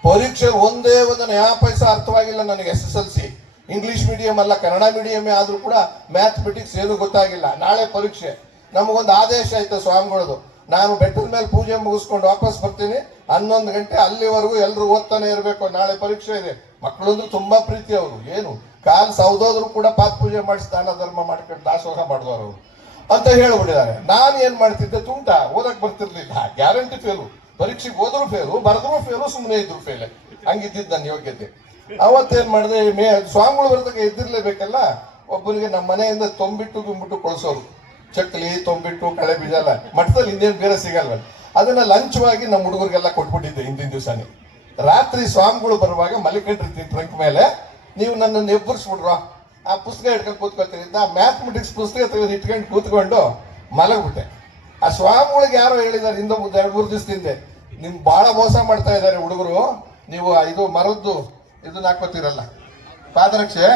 ಪರೀಕ್ಷೆ ಒಂದೇ ಒಂದನ್ನು ಯಾವ ಪೈಸ ಅರ್ಥವಾಗಿಲ್ಲ ನನಗೆ S S L C English medium ಅಲ್ಲ, ಕನ್ನಡ ಮೀಡಿಯಂ ಆದ್ರೂ ಕೂಡ ಮ್ಯಾಥಮೆಟಿಕ್ಸ್ ಏನು ಗೊತ್ತಾಗಿಲ್ಲ. ನಾಳೆ ಪರೀಕ್ಷೆ. ನಮಗೊಂದು ಆದೇಶ ಆಯ್ತು ಸ್ವಾಮಿಗಳದು. ನಾನು ಬೆಟ್ಟದ ಮೇಲೆ ಪೂಜೆ ಮುಗಿಸ್ಕೊಂಡು ವಾಪಸ್ ಬರ್ತೀನಿ. ಹನ್ನೊಂದು ಗಂಟೆ ಅಲ್ಲಿವರೆಗೂ ಎಲ್ಲರೂ ಓದ್ತಾನೆ ಇರಬೇಕು. ನಾಳೆ ಪರೀಕ್ಷೆ ಇದೆ. ಮಕ್ಕಳಂದ್ರೂ ತುಂಬಾ ಪ್ರೀತಿ ಅವರು. ಏನು? ಕಾಲ್ ಸೌದೋದ್ರು ಕೂಡ ಪಾತ್ ಪೂಜೆ ಮಾಡಿಸಿ ದಾನ ಧರ್ಮ ಮಾಡ್ಕೊಂಡು ದಾಸೋಹ ಮಾಡಿದವರು ಅಂತ ಹೇಳ್ಬಿಟ್ಟಿದ್ದಾರೆ. ನಾನು ಏನ್ ಮಾಡ್ತಿದ್ದೆ? ತುಂಟ. ಓದಕ್ ಬರ್ತಿರ್ಲಿಲ್ಲ. ಗ್ಯಾರಂಟಿ ಫೇಲು ಪರೀಕ್ಷೆಗೆ ಹೋದ್ರು ಫೇಲು ಬರೆದ್ರು ಫೇಲು ಸುಮ್ಮನೆ ಇದ್ರು ಫೇಲೆ ಹಂಗಿದ್ದಿದ್ದು ನನ್ನ ಯೋಗ್ಯತೆ. ಅವತ್ತೇನ್ ಮಾಡಿದೆ ಮೇ ಸ್ವಾಮಿಗಳು ಬರೋದಕ್ಕೆ ಎದ್ದಿರ್ಲೇಬೇಕಲ್ಲ? ಒಬ್ಬರಿಗೆ ನಮ್ಮ ಮನೆಯಿಂದ ತೊಂಬಿಟ್ಟು ತುಂಬಿಟ್ಟು ಕೊಳ್ಸೋರು ಚಕ್ಲಿ, ತೊಂಬಿಟ್ಟು, ಕಳೆ ಬೀಜ ಎಲ್ಲ. ಮಠದಲ್ಲಿ ಇನ್ನೇನು ಬೇರೆ ಸಿಗಲ್ವಲ್ಲ. ಅದನ್ನ ಲಂಚವಾಗಿ ನಮ್ಮ ಹುಡುಗರಿಗೆಲ್ಲ ಕೊಟ್ಬಿಟ್ಟಿದ್ದೆ ಹಿಂದಿನ ದಿವಸನೇ. ರಾತ್ರಿ ಸ್ವಾಮಿಗಳು ಬರುವಾಗ ಮಲಿಕೊಂಡಿರ್ತೀನಿ ಟ್ರಂಕ್ ಮೇಲೆ, ನೀವು ನನ್ನನ್ನು ಎಬ್ಬರಿಸ್ಬಿಡ್ರ ಆ ಪುಸ್ತಕ ಹಿಡ್ಕೊಂಡು ಕೂತ್ಕೊತೀನಿ ಆ ಮ್ಯಾಥಮೆಟಿಕ್ಸ್ ಪುಸ್ತಕ ತೆಗೆದು ಇಟ್ಕೊಂಡು ಕೂತ್ಕೊಂಡು ಮಲಗ್ಬಿಟ್ಟೆ. ಆ ಸ್ವಾಮಿಗಳಿಗೆ ಯಾರೋ ಹೇಳಿದ್ದಾರೆ ಹಿಂದೆ ಎರಡು ಮೂರು ದಿವಸದಿಂದ. ನಿಮ್ಗೆ ಭಾಳ ಮೋಸ ಮಾಡ್ತಾ ಇದ್ದಾರೆ ಹುಡುಗರು. ನೀವು ಇದು ಮರದ್ದು ಇದನ್ನ ಹಾಕೋತಿರಲ್ಲ? ಪಾದರಕ್ಷೆ,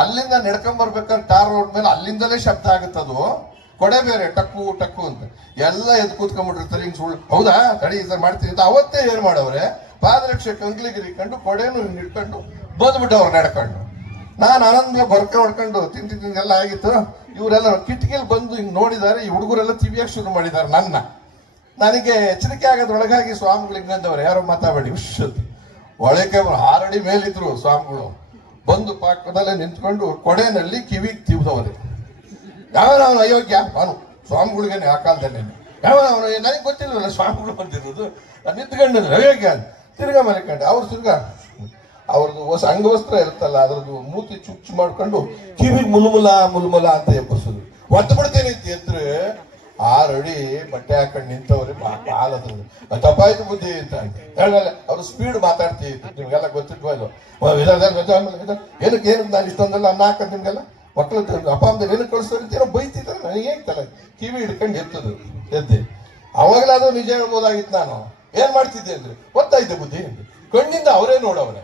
ಅಲ್ಲಿಂದ ನಡ್ಕೊಂಡ್ ಬರ್ಬೇಕಾದ್ರೆ ಟಾರ್ ರೋಡ್ ಮೇಲೆ ಅಲ್ಲಿಂದಲೇ ಶಬ್ದ ಆಗುತ್ತದು ಕೊಡೆ ಬೇರೆ, ಟಕ್ಕು ಟಕ್ಕು ಅಂತ. ಎಲ್ಲ ಎದ್ದು ಕೂತ್ಕೊಂಡ್ಬಿಟ್ಟಿರ್ತಾರೆ, ಹಿಂಗ್ ಸುಳ್ಳು. ಹೌದಾ? ತಡಿ ಥರ ಮಾಡ್ತೀನಿ ಅಂತ ಅವತ್ತೇ ಏನು ಮಾಡವ್ರೆ. ಪಾದರಕ್ಷೆ ಕಂಗ್ಲಿಗಿರಿ ಕಂಡು ಕೊಡೆನು ಹಿಡ್ಕೊಂಡು, ಬಂದ್ಬಿಟ್ಟವ್ರು ನಡ್ಕೊಂಡು. ನಾನು ಆನಂದ ಬರ್ಕ ಹೊಡ್ಕೊಂಡು ತಿಂಡಿ ತಿಂದೆಲ್ಲ ಆಗಿತ್ತು. ಇವರೆಲ್ಲ ಕಿಟಕಿಲಿ ಬಂದು ಹಿಂಗೆ ನೋಡಿದ್ದಾರೆ ಈ ಹುಡುಗರೆಲ್ಲ ತಿವಿಯಾಗಿ ಶುರು ಮಾಡಿದ್ದಾರೆ ನನ್ನ. ನನಗೆ ಎಚ್ಚರಿಕೆ ಆಗೋದ್ರೊಳಗಾಗಿ ಸ್ವಾಮಿಗಳು ಹಿಂಗಂದವ್ರು ಯಾರೋ ಮಾತಾಡಬೇಡಿ ವಿಶ್ವತಿ ಒಳಗೆ ಆರಡಿ ಮೇಲಿದ್ರು ಸ್ವಾಮಿಗಳು. ಬಂದು ಪಕ್ಕದಲ್ಲೇ ನಿಂತ್ಕೊಂಡು ಕೊಡೆನಲ್ಲಿ ಕಿವಿಗೆ ತಿವ್ದವ್ರೆ. ಯಾವನವನು ಅಯೋಗ್ಯ? ಅವನು ಸ್ವಾಮಿಗಳಿಗೇನೆ ಆ ಕಾಲದಲ್ಲಿ. ಯಾವನವನು ನನಗೆ ಗೊತ್ತಿಲ್ಲ ಸ್ವಾಮಿಗಳು ಬಂದಿರೋದು ನಾನು ನಿಂತ್ಕೊಂಡಿದ್ರು ಅಯೋಗ್ಯ ಅಂತ. ತಿರ್ಗಾ ಮಲಿಕೊಂಡೆ. ಅವ್ರು ತಿರ್ಗಾ, ಅವ್ರದ್ದು ಹೊಸ ಅಂಗವಸ್ತ್ರ ಇರುತ್ತಲ್ಲ, ಅದ್ರದ್ದು ಮೂತಿ ಚುಚ್ಚು ಮಾಡ್ಕೊಂಡು ಕಿವಿಗೆ ಮುಲುಮುಲ ಮುಲುಮುಲ ಅಂತ ಎಬ್ಬಿಸೋದು. ಒತ್ತು ಬಿಡ್ತೇನೆ ಅಂತ ಆರು ಅಡಿ ಬಟ್ಟೆ ಹಾಕೊಂಡು ನಿಂತವ್ರಿ ಕಾಲದ ತಪ್ಪಾಯ್ತು ಬುದ್ಧಿ ಅಂತ. ಹೇಳಲ್ಲ, ಅವ್ರು ಸ್ಪೀಡ್ ಮಾತಾಡ್ತೀವಿ ನಿಮ್ಗೆಲ್ಲ ಗೊತ್ತಿದ್ವಾ. ಏನಕ್ಕೆ ಏನು ನಾನು ಇಷ್ಟೊಂದೆಲ್ಲ ಅನ್ನ ಹಾಕೋದು ನಿಮ್ಗೆಲ್ಲ? ಮಕ್ಕಳು ಅಪ್ಪ ಅಂದ್ರೆ ಏನಕ್ಕೆ ಕಳಿಸ್ತಾರೆ ಏನೋ ಬೈತಿದ್ರೆ ನನಗೆ ಹೇಗ್ತಲ್ಲ ಕಿವಿ ಹಿಡ್ಕೊಂಡು ಎತ್ತದು, ಎದ್ದೆ. ಅವಾಗಲಾದ್ರೂ ನಿಜ ಹೇಳ್ಬೋದಾಗಿತ್ತು ನಾನು. ಏನ್ ಮಾಡ್ತಿದ್ದೆ ಅಂದ್ರೆ ಗೊತ್ತಾಯ್ತು ಬುದ್ಧಿ ಕಣ್ಣಿಂದ ಅವರೇ ನೋಡವ್ರೆ.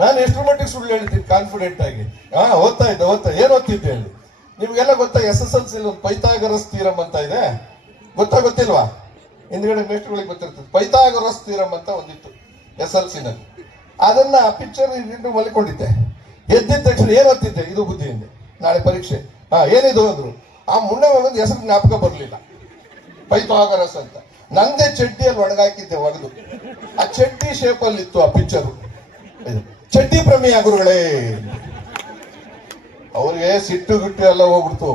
ನಾನು ಎಷ್ಟು ಮಟ್ಟಿಗೆ ಸುಳ್ಳು ಹೇಳ್ತೀನಿ ಕಾನ್ಫಿಡೆಂಟ್ ಆಗಿ. ಹಾ ಓದ್ತಾ ಇದ್ದೆ ಓದ್ತಾ ಏನ್ ಓದ್ತಿದ್ದೆ ಹೇಳಿ? ನಿಮ್ಗೆಲ್ಲ ಗೊತ್ತಾ ಎಸ್ ಎಸ್ ಎಲ್ ಸಿ ಒಂದು ಪೈಥಾಗರಸ್ ತೀರಂ ಅಂತ ಇದೆ? ಗೊತ್ತಾ ಗೊತ್ತಿಲ್ವಾ? ಹಿಂದ್ಗಡೆ ಮೇಷ್ಟ್ರುಗಳಿಗೆ ಗೊತ್ತಿರ್ತದೆ. ಪೈತಾಗರಸ್ ತೀರಂ ಅಂತ ಒಂದಿತ್ತು ಎಸ್ ಎಲ್ ಸಿ ನಲ್ಲಿ ಅದನ್ನ ಪಿಕ್ಚರ್ ಇಟ್ಟು ಮಲ್ಕೊಂಡಿದ್ದೆ ಎದ್ದಿದ ತಕ್ಷಣ ಏನು ಓದ್ತಿದ್ದೆ ಇದು ಬುದ್ಧಿಯಿಂದ. ನಾಳೆ ಪರೀಕ್ಷೆ. ಹಾ, ಏನಿದು ಅಂದ್ರು, ಆ ಮುಂಡೆ ಒಂದು ಹೆಸರು ಜ್ಞಾಪಕ ಬರಲಿಲ್ಲ. ಪೈತಾಗರಸ್ ಅಂತ. ನಂದೇ ಚಡ್ಡಿಯಲ್ಲಿ ಒಣಗಾಕಿದ್ದೆ ಒಗೆದು ಆ ಚಡ್ಡಿ ಇತ್ತು ಆ ಪಿಕ್ಚರು ಚಡ್ಡಿ ಪ್ರಮೇಯ ಗುರುಗಳೇ. ಅವ್ರಿಗೆ ಸಿಟ್ಟು ಗಿಟ್ಟು ಎಲ್ಲ ಹೋಗ್ಬಿಡ್ತು.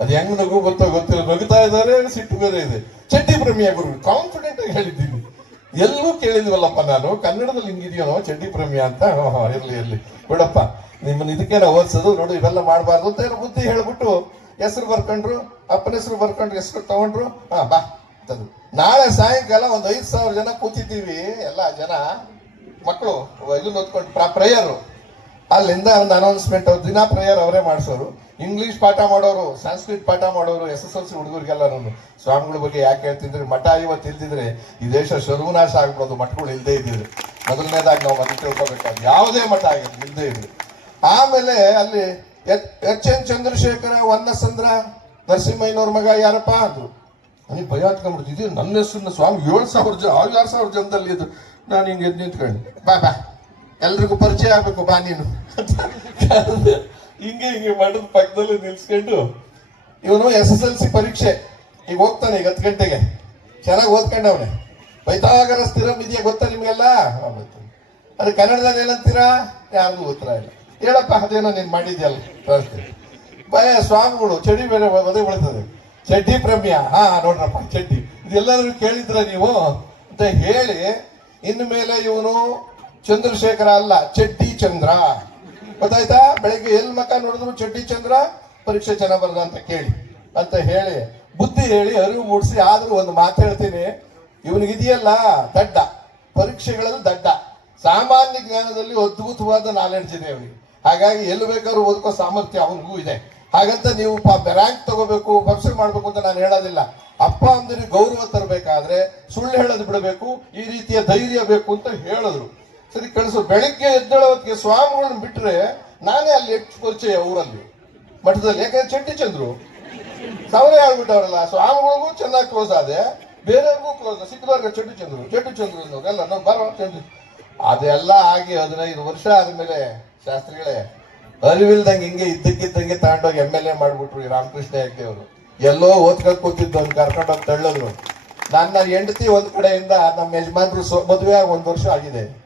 ಅದು ಹೆಂಗ್ ನಗು ಗೊತ್ತೋ ಗೊತ್ತಿಲ್ಲ. ನಗುತ್ತಾ ಇದ್ದಾರೆ ಸಿಟ್ಟು ಬೇರೆ ಇದೆ. ಚಡ್ಡಿ ಪ್ರೇಮಿಯ ಗುರು ಕಾನ್ಫಿಡೆಂಟ್ ಆಗಿ ಹೇಳಿದ್ದೀನಿ. ಎಲ್ಲೂ ಕೇಳಿದ್ವಲ್ಲಪ್ಪ ನಾನು, ಕನ್ನಡದಲ್ಲಿ ಹಿಂಗಿದೆಯೋ ಚಡ್ಡಿ ಪ್ರೇಮಿಯ ಅಂತ? ಇರ್ಲಿ ಇರ್ಲಿ. ಬಿಡಪ್ಪ, ನಿಮ್ಮನ್ನ ಇದಕ್ಕೇನ ಓದಿಸೋದು ನೋಡು, ಇವೆಲ್ಲ ಮಾಡಬಾರ್ದು ಅಂತ ಏನೋ ಬುದ್ಧಿ ಹೇಳ್ಬಿಟ್ಟು ಹೆಸರು ಬರ್ಕೊಂಡ್ರು, ಅಪ್ಪನ ಹೆಸರು ಬರ್ಕೊಂಡ್ರು, ಹೆಸರು ತಗೊಂಡ್ರು. ಹಾ, ಬಾ ಅಂತಂದ್ರು. ನಾಳೆ ಸಾಯಂಕಾಲ ಒಂದು ಐದು ಸಾವಿರ ಜನ ಕೂತಿದ್ದೀವಿ, ಎಲ್ಲ ಜನ ಮಕ್ಕಳು ಇದನ್ನ ಓದ್ಕೊಂಡು ಪ್ರೇಯರು. ಅಲ್ಲಿಂದ ಒಂದು ಅನೌನ್ಸ್ಮೆಂಟ್ ದಿನ ಪ್ರೇಯರ್ ಅವರೇ ಮಾಡಿಸೋರು. ಇಂಗ್ಲಿಷ್ ಪಾಠ ಮಾಡೋರು ಸಂಸ್ಕೃತ್ ಪಾಠ ಮಾಡೋರು ಎಸ್ ಎಸ್ ಎಲ್ ಸಿ ಹುಡುಗರಿಗೆಲ್ಲ ಸ್ವಾಮಿಗಳ ಬಗ್ಗೆ ಯಾಕೆ ಹೇಳ್ತಿದ್ರೆ? ಮಠ ಇವತ್ತು ಇಲ್ದಿದ್ರೆ ಈ ದೇಶ ಸರ್ವನಾಶ ಆಗ್ಬಿಡೋದು ಮಠಗಳು ಇಲ್ಲದೆ ಇದ್ದಿದ್ರು. ಮೊದಲನೇದಾಗಿ ನಾವು ಅದು ತಿಳ್ಕೊಬೇಕಾದ್ರೆ ಯಾವುದೇ ಮಠ ಆಗಿದ್ರು ಇಲ್ಲದೆ ಇದ್ರು ಆಮೇಲೆ ಅಲ್ಲಿ ಎಚ್ ಎನ್ ಚಂದ್ರಶೇಖರ, ವನ್ನಸಂದ್ರ, ನರಸಿಂಹಯ್ಯನವ್ರ ಮಗ ಯಾರಪ್ಪ ಅಂದ್ರು. ಅಲ್ಲಿ ಭಯ ಹತ್ಕೊಂಡ್ಬಿಡ್ತಿದ್ದೀವಿ ನನ್ನ ಹೆಸರನ್ನ ಸ್ವಾಮಿ ಏಳು ಸಾವಿರ ಜನ ಆರು ಸಾವಿರ ಜನದಲ್ಲಿ ಇದ್ರು. ನಾನು ಹಿಂಗೆ ಎದ್ದು ನಿಂತ್ಕೊಂಡು. ಬಾ ಬಾ. ಎಲ್ರಿಗೂ ಪರಿಚಯ ಆಗ್ಬೇಕು ಬಾ ನೀನು. ಹಿಂಗೆ ಹಿಂಗೆ ಮಠದ ಪಕ್ಕದಲ್ಲಿ ನಿಲ್ಸ್ಕೊಂಡು ಇವನು ಎಸ್ ಎಸ್ ಎಲ್ ಸಿ ಪರೀಕ್ಷೆ. ಈಗ ಹೋಗ್ತಾನೆ ಈಗ ಹತ್ತು ಗಂಟೆಗೆ. ಚೆನ್ನಾಗಿ ಓದ್ಕೊಂಡವನೆ. ಬೈತಾಗರ ಸ್ಥಿರಂ ಇದೆಯಾ ಗೊತ್ತಾ ನಿಮಗೆಲ್ಲ. ಅದು ಕನ್ನಡದಲ್ಲಿ ಏನಂತೀರಾ? ಯಾರಿಗೂ ಉತ್ತರ ಇಲ್ಲ. ಹೇಳಪ್ಪ ಅದೇನೋ ನೀನು ಮಾಡಿದ್ಯಲ್ಲ ಬಯ ಭಯ ಸ್ವಾಮಿಗಳು ಚಡಿ ಬೇರೆ ಒದೆ ಉಳಿತದೆ. ಚಡ್ಡಿ ಪ್ರಮ್ಯ. ಹಾ ನೋಡ್ರಪ್ಪ ಚಡ್ಡಿ. ಇದೆಲ್ಲರೂ ಕೇಳಿದ್ರ ನೀವು? ಅಂತ ಹೇಳಿ ಇನ್ನು ಮೇಲೆ ಇವನು ಚಂದ್ರಶೇಖರ ಅಲ್ಲ, ಚಡ್ಡಿ ಚಂದ್ರ. ಗೊತ್ತಾಯ್ತಾ? ಬೆಳಿಗ್ಗೆ ಎಲ್ ಮಕ ನೋಡಿದ್ರು ಚಡ್ಡಿ ಚಂದ್ರ? ಪರೀಕ್ಷೆ ಚೆನ್ನಾಗ್ ಬರದ ಅಂತ ಕೇಳಿ. ಅಂತ ಹೇಳಿ, ಬುದ್ಧಿ ಹೇಳಿ ಅರಿವು ಮೂಡಿಸಿ ಆದ್ರೂ ಒಂದು ಮಾತು ಹೇಳ್ತೀನಿ. ಇವನಿಗಿದೆಯಲ್ಲ ದಡ್ಡ. ಪರೀಕ್ಷೆಗಳಲ್ಲಿ ದಡ್ಡ. ಸಾಮಾನ್ಯ ಜ್ಞಾನದಲ್ಲಿ ಅದ್ಭುತವಾದ ನಾಲೆಡ್ಜ್ ಇದೆ ಅವನಿಗೆ. ಹಾಗಾಗಿ ಎಲ್ಲಿ ಬೇಕಾದ್ರೂ ಓದ್ಕೋ ಸಾಮರ್ಥ್ಯ ಅವನಿಗೂ ಇದೆ. ಹಾಗಂತ ನೀವು ರ್ಯಾಂಕ್ ತಗೋಬೇಕು, ಪರೀಕ್ಷೆ ಮಾಡ್ಬೇಕು ಅಂತ ನಾನು ಹೇಳೋದಿಲ್ಲ. ಅಪ್ಪ ಅಂದ್ರೆ ಗೌರವ ತರಬೇಕಾದ್ರೆ ಸುಳ್ಳು ಹೇಳೋದು ಬಿಡಬೇಕು, ಈ ರೀತಿಯ ಧೈರ್ಯ ಬೇಕು ಅಂತ ಹೇಳಿದ್ರು. ಸರಿ ಕಳಿಸು. ಬೆಳಿಗ್ಗೆ ಎದ್ದೇಳೋದಕ್ಕೆ ಸ್ವಾಮಿಗಳನ್ನ ಬಿಟ್ರೆ ನಾನೇ ಅಲ್ಲಿ ಹೆಚ್ಚು ಪರಿಚಯ ಊರಲ್ಲಿ. ಮಠದಲ್ಲಿ. ಯಾಕಂದ್ರೆ ಚಂಡಿ ಚಂದ್ರು. ಸಾವಿರ ಆಗ್ಬಿಟ್ಟವ್ರಲ್ಲ. ಸ್ವಾಮಿಗಳಿಗೂ ಚೆನ್ನಾಗಿ ಕ್ಲೋಸ್ ಆದೆ. ಬೇರೆಯವ್ರಿಗೂ ಕ್ಲೋಸ್ ಸಿಕ್ಕದವ್ರಿಗೆ ಚಟ್ಟಿ ಚಂದ್ರು. ಚಟ್ಟಿ ಚಂದ್ರು ಎಲ್ಲ ನಾವು ಬರೋ ಚಂದ್ರು ಅದೆಲ್ಲ ಆಗಿ ಹದಿನೈದು ವರ್ಷ ಆದ್ಮೇಲೆ ಶಾಸ್ತ್ರಿಗಳೇ, ಅರಿವಿಲ್ದಂಗೆ ಹಿಂಗೆ ಇದ್ದಕ್ಕಿದ್ದಂಗೆ ತಗೊಂಡೋಗಿ ಎಂ ಎಲ್ ಎ ಮಾಡ್ಬಿಟ್ರು ಈ ರಾಮಕೃಷ್ಣ ಹೆಗ್ಡೆ ಅವರು. ಎಲ್ಲೋ ಓದ್ಕೊಂಡು ಕೂತಿದ್ದವ್ನು ಕರ್ಕೊಂಡೋಗಿ ತಳ್ಳಿದ್ರು. ನನ್ನ ಹೆಂಡತಿ ಒಂದ್ ಕಡೆಯಿಂದ ನಮ್ಮ ಯಜಮಾನ್ರು ಮದುವೆ ಆಗಿ ಒಂದು ವರ್ಷ ಆಗಿದೆ.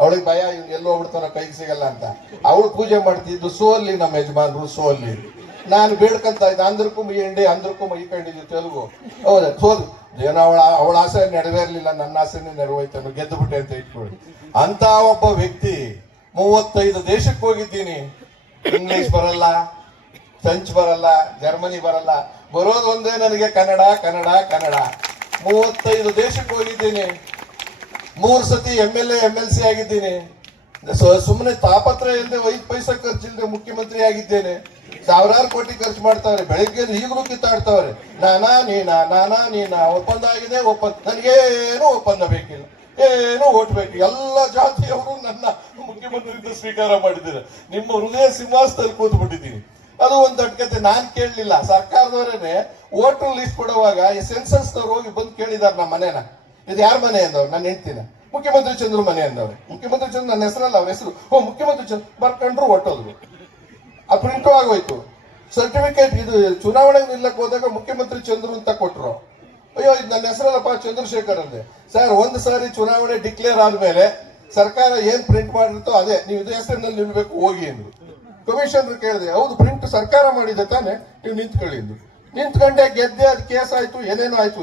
ಅವಳಿಗೆ ಭಯ, ಇವ್ನು ಎಲ್ಲೋ ಹೋಗ್ಬಿಡ್ತಾನ ಕೈಗೆ ಸಿಗಲ್ಲ ಅಂತ. ಅವಳು ಪೂಜೆ ಮಾಡ್ತಿದ್ದು ಸೋಲ್ಲಿ, ನಮ್ಮ ಯಜಮಾನ್ರು ಸೋಲ್ಲಿ. ನಾನು ಬೇಡ್ಕಂತ ಇದ್ದೆ, ಅಂದ್ರಕ್ಕೂ ಎಂಡಿ ಅಂದ್ರಕ್ಕೂ ಮೈ ಕಂಡಿದ್ದು ತೆಲುಗು. ಹೌದಾ, ಸೋಲು. ಏನೋ ಅವಳ ಅವಳ ಆಸೆ ನೆರವೇರ್ಲಿಲ್ಲ, ನನ್ನ ಆಸೆನೇ ನೆರವೇಯ್ತಾನು ಗೆದ್ದು ಬಿಟ್ಟೆ ಅಂತ ಇಟ್ಕೊಳ್ಳಿ. ಅಂತ ಒಬ್ಬ ವ್ಯಕ್ತಿ ಮೂವತ್ತೈದು ದೇಶಕ್ಕೆ ಹೋಗಿದ್ದೀನಿ. ಇಂಗ್ಲಿಷ್ ಬರಲ್ಲ ಫ್ರೆಂಚ್ ಬರಲ್ಲ ಜರ್ಮನಿ ಬರಲ್ಲ. ಬರೋದು ಒಂದೇ ನನಗೆ ಕನ್ನಡ ಕನ್ನಡ ಕನ್ನಡ. ಮೂವತ್ತೈದು ದೇಶಕ್ಕೆ ಹೋಗಿದ್ದೀನಿ. ಮೂರು ಸತಿ M L M L C ಆಗಿದ್ದೀನಿ. ಸುಮ್ಮನೆ ತಾಪತ್ರ ಇಲ್ಲದೆ ಐದು ಖರ್ಚು ಖರ್ಚಿಲ್ಲದೆ ಮುಖ್ಯಮಂತ್ರಿ ಆಗಿದ್ದೇನೆ. ಸಾವಿರಾರು ಕೋಟಿ ಖರ್ಚು ಮಾಡ್ತಾವ್ರೆ. ಬೆಳಿಗ್ಗೆ ಈಗಲೂ ಕಿತ್ತಾಡ್ತಾವ್ರೆ. ನಾನಾ ನೀನಾ ನಾನಾ ನೀನಾ, ಒಪ್ಪಂದ ಆಗಿದೆ, ಒಪ್ಪಂದ. ನನಗೇನು ಒಪ್ಪಂದ ಬೇಕಿಲ್ಲ. ಏನು ಓಟ್ ಬೇಕು. ಎಲ್ಲ ಜಾತಿಯವರು ನನ್ನ ಮುಖ್ಯಮಂತ್ರಿಯಿಂದ ಸ್ವೀಕಾರ ಮಾಡಿದ್ದಾರೆ. ನಿಮ್ಮ ಹೃದಯ ಸಿಂಹಾಸದಲ್ಲಿ ಕೂತ್ ಬಿಟ್ಟಿದ್ದೀನಿ ಅದು ಒಂದು ದೊಡ್ಡ ನಾನ್ ಕೇಳಲಿಲ್ಲ. ಸರ್ಕಾರದವರೇನೆ ವೋಟರ್ ಲಿಸ್ಟ್ ಕೊಡುವಾಗ ಈ ಸೆನ್ಸಸ್ ಹೋಗಿ ಬಂದು ಕೇಳಿದಾರೆ ನಮ್ಮ ಮನೇನ. ಇದು ಯಾರ ಮನೆ ಅಂದವ್ರು? ನಾನು ಹೇಳ್ತೀನಿ. ಮುಖ್ಯಮಂತ್ರಿ ಚಂದ್ರ ಮನೆ ಅಂದವ್ರು. ಮುಖ್ಯಮಂತ್ರಿ ಚಂದ್ರ ನನ್ನ ಹೆಸರಲ್ಲ, ಅವ್ರ ಹೆಸರು. ಓ, ಮುಖ್ಯಮಂತ್ರಿ ಚಂದ್ರ ಬರ್ಕೊಂಡ್ರು ಒಟ್ಟೋದ್ರು ಆ ಪ್ರಿಂಟು ಆಗೋಯ್ತು. ಸರ್ಟಿಫಿಕೇಟ್ ಇದು ಚುನಾವಣೆಗೆ ನಿಲ್ಲಕ್ಕೆ ಹೋದಾಗ ಮುಖ್ಯಮಂತ್ರಿ ಚಂದ್ರು ಅಂತ ಕೊಟ್ರು. ಅಯ್ಯೋ, ಇದು ನನ್ನ ಹೆಸರಲ್ಲಪ್ಪ ಚಂದ್ರಶೇಖರ್ ಅಂದೆ ಸರ್ ಒಂದು ಸಾರಿ ಚುನಾವಣೆ ಡಿಕ್ಲೇರ್ ಆದ್ಮೇಲೆ ಸರ್ಕಾರ ಏನ್ ಪ್ರಿಂಟ್ ಮಾಡಿರ್ತೋ ಅದೇ, ನೀವು ಇದೇ ಹೆಸರಿನಲ್ಲಿ ನಿಲ್ಬೇಕು, ಹೋಗಿ ಅಂದ್ರು. ಕಮಿಷನರ್ ಕೇಳಿದೆ, ಹೌದು ಪ್ರಿಂಟ್ ಸರ್ಕಾರ ಮಾಡಿದೆ ತಾನೆ, ನೀವು ನಿಂತ್ಕೊಳ್ಳಿ ಅಂದ್ರು. ನಿಂತ್ಕೊಂಡೆ ಗೆದ್ದೆ, ಅದು ಕೇಸ್ ಆಯ್ತು, ಏನೇನೋ ಆಯ್ತು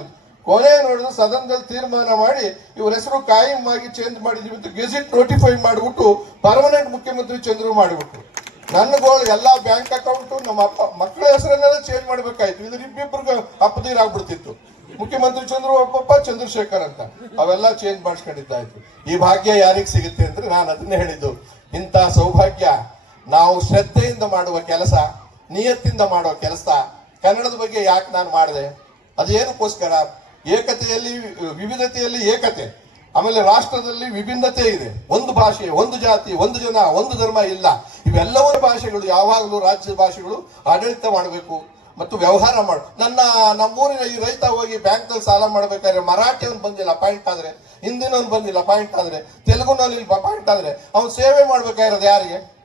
ಕೊನೆ ನೋಡಿದ್ರೆ ಸದನದಲ್ಲಿ ತೀರ್ಮಾನ ಮಾಡಿ ಇವ್ರ ಹೆಸರು ಕಾಯಂ ಆಗಿ ಚೇಂಜ್ ಮಾಡಿದೀವಿ ಅಂತ ಗೆಜೆಟ್ ನೋಟಿಫೈ ಮಾಡಿಬಿಟ್ಟು ಪರ್ಮನೆಂಟ್ ಮುಖ್ಯಮಂತ್ರಿ ಚಂದ್ರು ಮಾಡಿಬಿಟ್ರು. ನನ್ನ ಗೋಳು ಎಲ್ಲಾ ಬ್ಯಾಂಕ್ ಅಕೌಂಟ್ ನಮ್ಮ ಅಪ್ಪ ಮಕ್ಕಳ ಹೆಸರನ್ನೆಲ್ಲ ಚೇಂಜ್ ಮಾಡ್ಬೇಕಾಯ್ತು. ಇದು ಇಬ್ಬಿಬ್ರಿಗೆ ಅಪ್ಪದೀರ್ ಆಗ್ಬಿಡ್ತಿತ್ತು. ಮುಖ್ಯಮಂತ್ರಿ ಚಂದ್ರು ಒಬ್ಬಪ್ಪ ಚಂದ್ರಶೇಖರ್ ಅಂತ. ಅವೆಲ್ಲ ಚೇಂಜ್ ಮಾಡಿಸ್ಕೊಂಡಿದ್ದಾಯ್ತು. ಈ ಭಾಗ್ಯ ಯಾರಿಗೆ ಸಿಗುತ್ತೆ ಅಂದ್ರೆ ನಾನು ಅದನ್ನೇ ಹೇಳಿದ್ದು. ಇಂಥ ಸೌಭಾಗ್ಯ ನಾವು ಶ್ರದ್ಧೆಯಿಂದ ಮಾಡುವ ಕೆಲಸ, ನಿಯತ್ತಿಂದ ಮಾಡುವ ಕೆಲಸ, ಕನ್ನಡದ ಬಗ್ಗೆ ಯಾಕೆ ನಾನು ಮಾಡಿದೆ? ಅದೇನಕ್ಕೋಸ್ಕರ ಏಕತೆಯಲ್ಲಿ, ವಿವಿಧತೆಯಲ್ಲಿ ಏಕತೆ. ಆಮೇಲೆ ರಾಷ್ಟ್ರದಲ್ಲಿ ವಿಭಿನ್ನತೆ ಇದೆ. ಒಂದು ಭಾಷೆ, ಒಂದು ಜಾತಿ, ಒಂದು ಜನ, ಒಂದು ಧರ್ಮ ಇಲ್ಲ. ಇವೆಲ್ಲವೂ ಭಾಷೆಗಳು ಯಾವಾಗಲೂ ರಾಜ್ಯದ ಭಾಷೆಗಳು ಆಡಳಿತ ಮಾಡಬೇಕು ಮತ್ತು ವ್ಯವಹಾರ ಮಾಡು, ನನ್ನ, ನಮ್ಮೂರಿನ ಈ ರೈತ ಹೋಗಿ ಬ್ಯಾಂಕ್ನಲ್ಲಿ ಸಾಲ ಮಾಡ್ಬೇಕಾದ್ರೆ ಮರಾಠಿಯವ್ನು ಬಂದಿಲ್ಲ ಪಾಯಿಂಟ್ ಆದ್ರೆ. ಹಿಂದಿನವ್ನು ಬಂದಿಲ್ಲ ಅಪಾಯಿಂಟ್ ಆದ್ರೆ. ತೆಲುಗುನಲ್ಲಿ ಇಲ್ಲಿ ಅಪಾಯಿಂಟ್ ಆದರೆ. ಅವ್ನು ಸೇವೆ ಮಾಡ್ಬೇಕಾಗಿರೋದು ಯಾರಿಗೆ?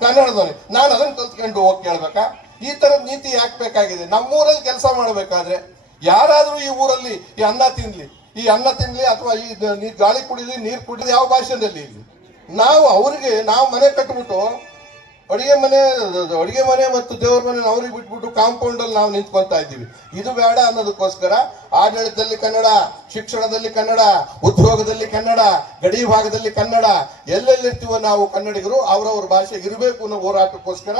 ಕನ್ನಡದವನಿಗೆ ನಾನು ಅದನ್ನು ಕಲ್ತ್ಕೊಂಡು ಹೋಗಿ ಕೇಳ್ಬೇಕಾ? ಈ ಥರದ ನೀತಿ ಯಾಕೆ ಬೇಕಾಗಿದೆ? ನಮ್ಮೂರಲ್ಲಿ ಕೆಲಸ ಮಾಡ್ಬೇಕಾದ್ರೆ ಯಾರಾದ್ರೂ ಈ ಊರಲ್ಲಿ ಈ ಅನ್ನ ತಿನ್ಲಿ, ಈ ಅನ್ನ ತಿನ್ಲಿ ಅಥವಾ ಈ ನೀರು ಗಾಳಿ ಕುಡಿಲಿ, ನೀರು ಕುಡಿಲಿ ಯಾವ ಭಾಷೆಯಲ್ಲಿ ಇಲ್ಲಿ? ನಾವು ಅವರಿಗೆ, ನಾವು ಮನೆ ಕಟ್ಬಿಟ್ಟು ಅಡಿಗೆ ಮನೆ ಅಡಿಗೆ ಮನೆ ಮತ್ತು ದೇವರ ಮನೆ ಅವ್ರಿಗೆ ಬಿಟ್ಬಿಟ್ಟು ಕಾಂಪೌಂಡ್ ಅಲ್ಲಿ ನಾವು ನಿಂತ್ಕೊಂತಾ ಇದ್ದೀವಿ. ಇದು ಬೇಡ ಅನ್ನೋದಕ್ಕೋಸ್ಕರ ಆಡಳಿತದಲ್ಲಿ ಕನ್ನಡ, ಶಿಕ್ಷಣದಲ್ಲಿ ಕನ್ನಡ, ಉದ್ಯೋಗದಲ್ಲಿ ಕನ್ನಡ, ಗಡಿ ಭಾಗದಲ್ಲಿ ಕನ್ನಡ, ಎಲ್ಲೆಲ್ಲಿರ್ತೀವೋ ನಾವು ಕನ್ನಡಿಗರು ಅವರವ್ರ ಭಾಷೆ ಇರಬೇಕು ಅನ್ನೋ ಹೋರಾಟಕ್ಕೋಸ್ಕರ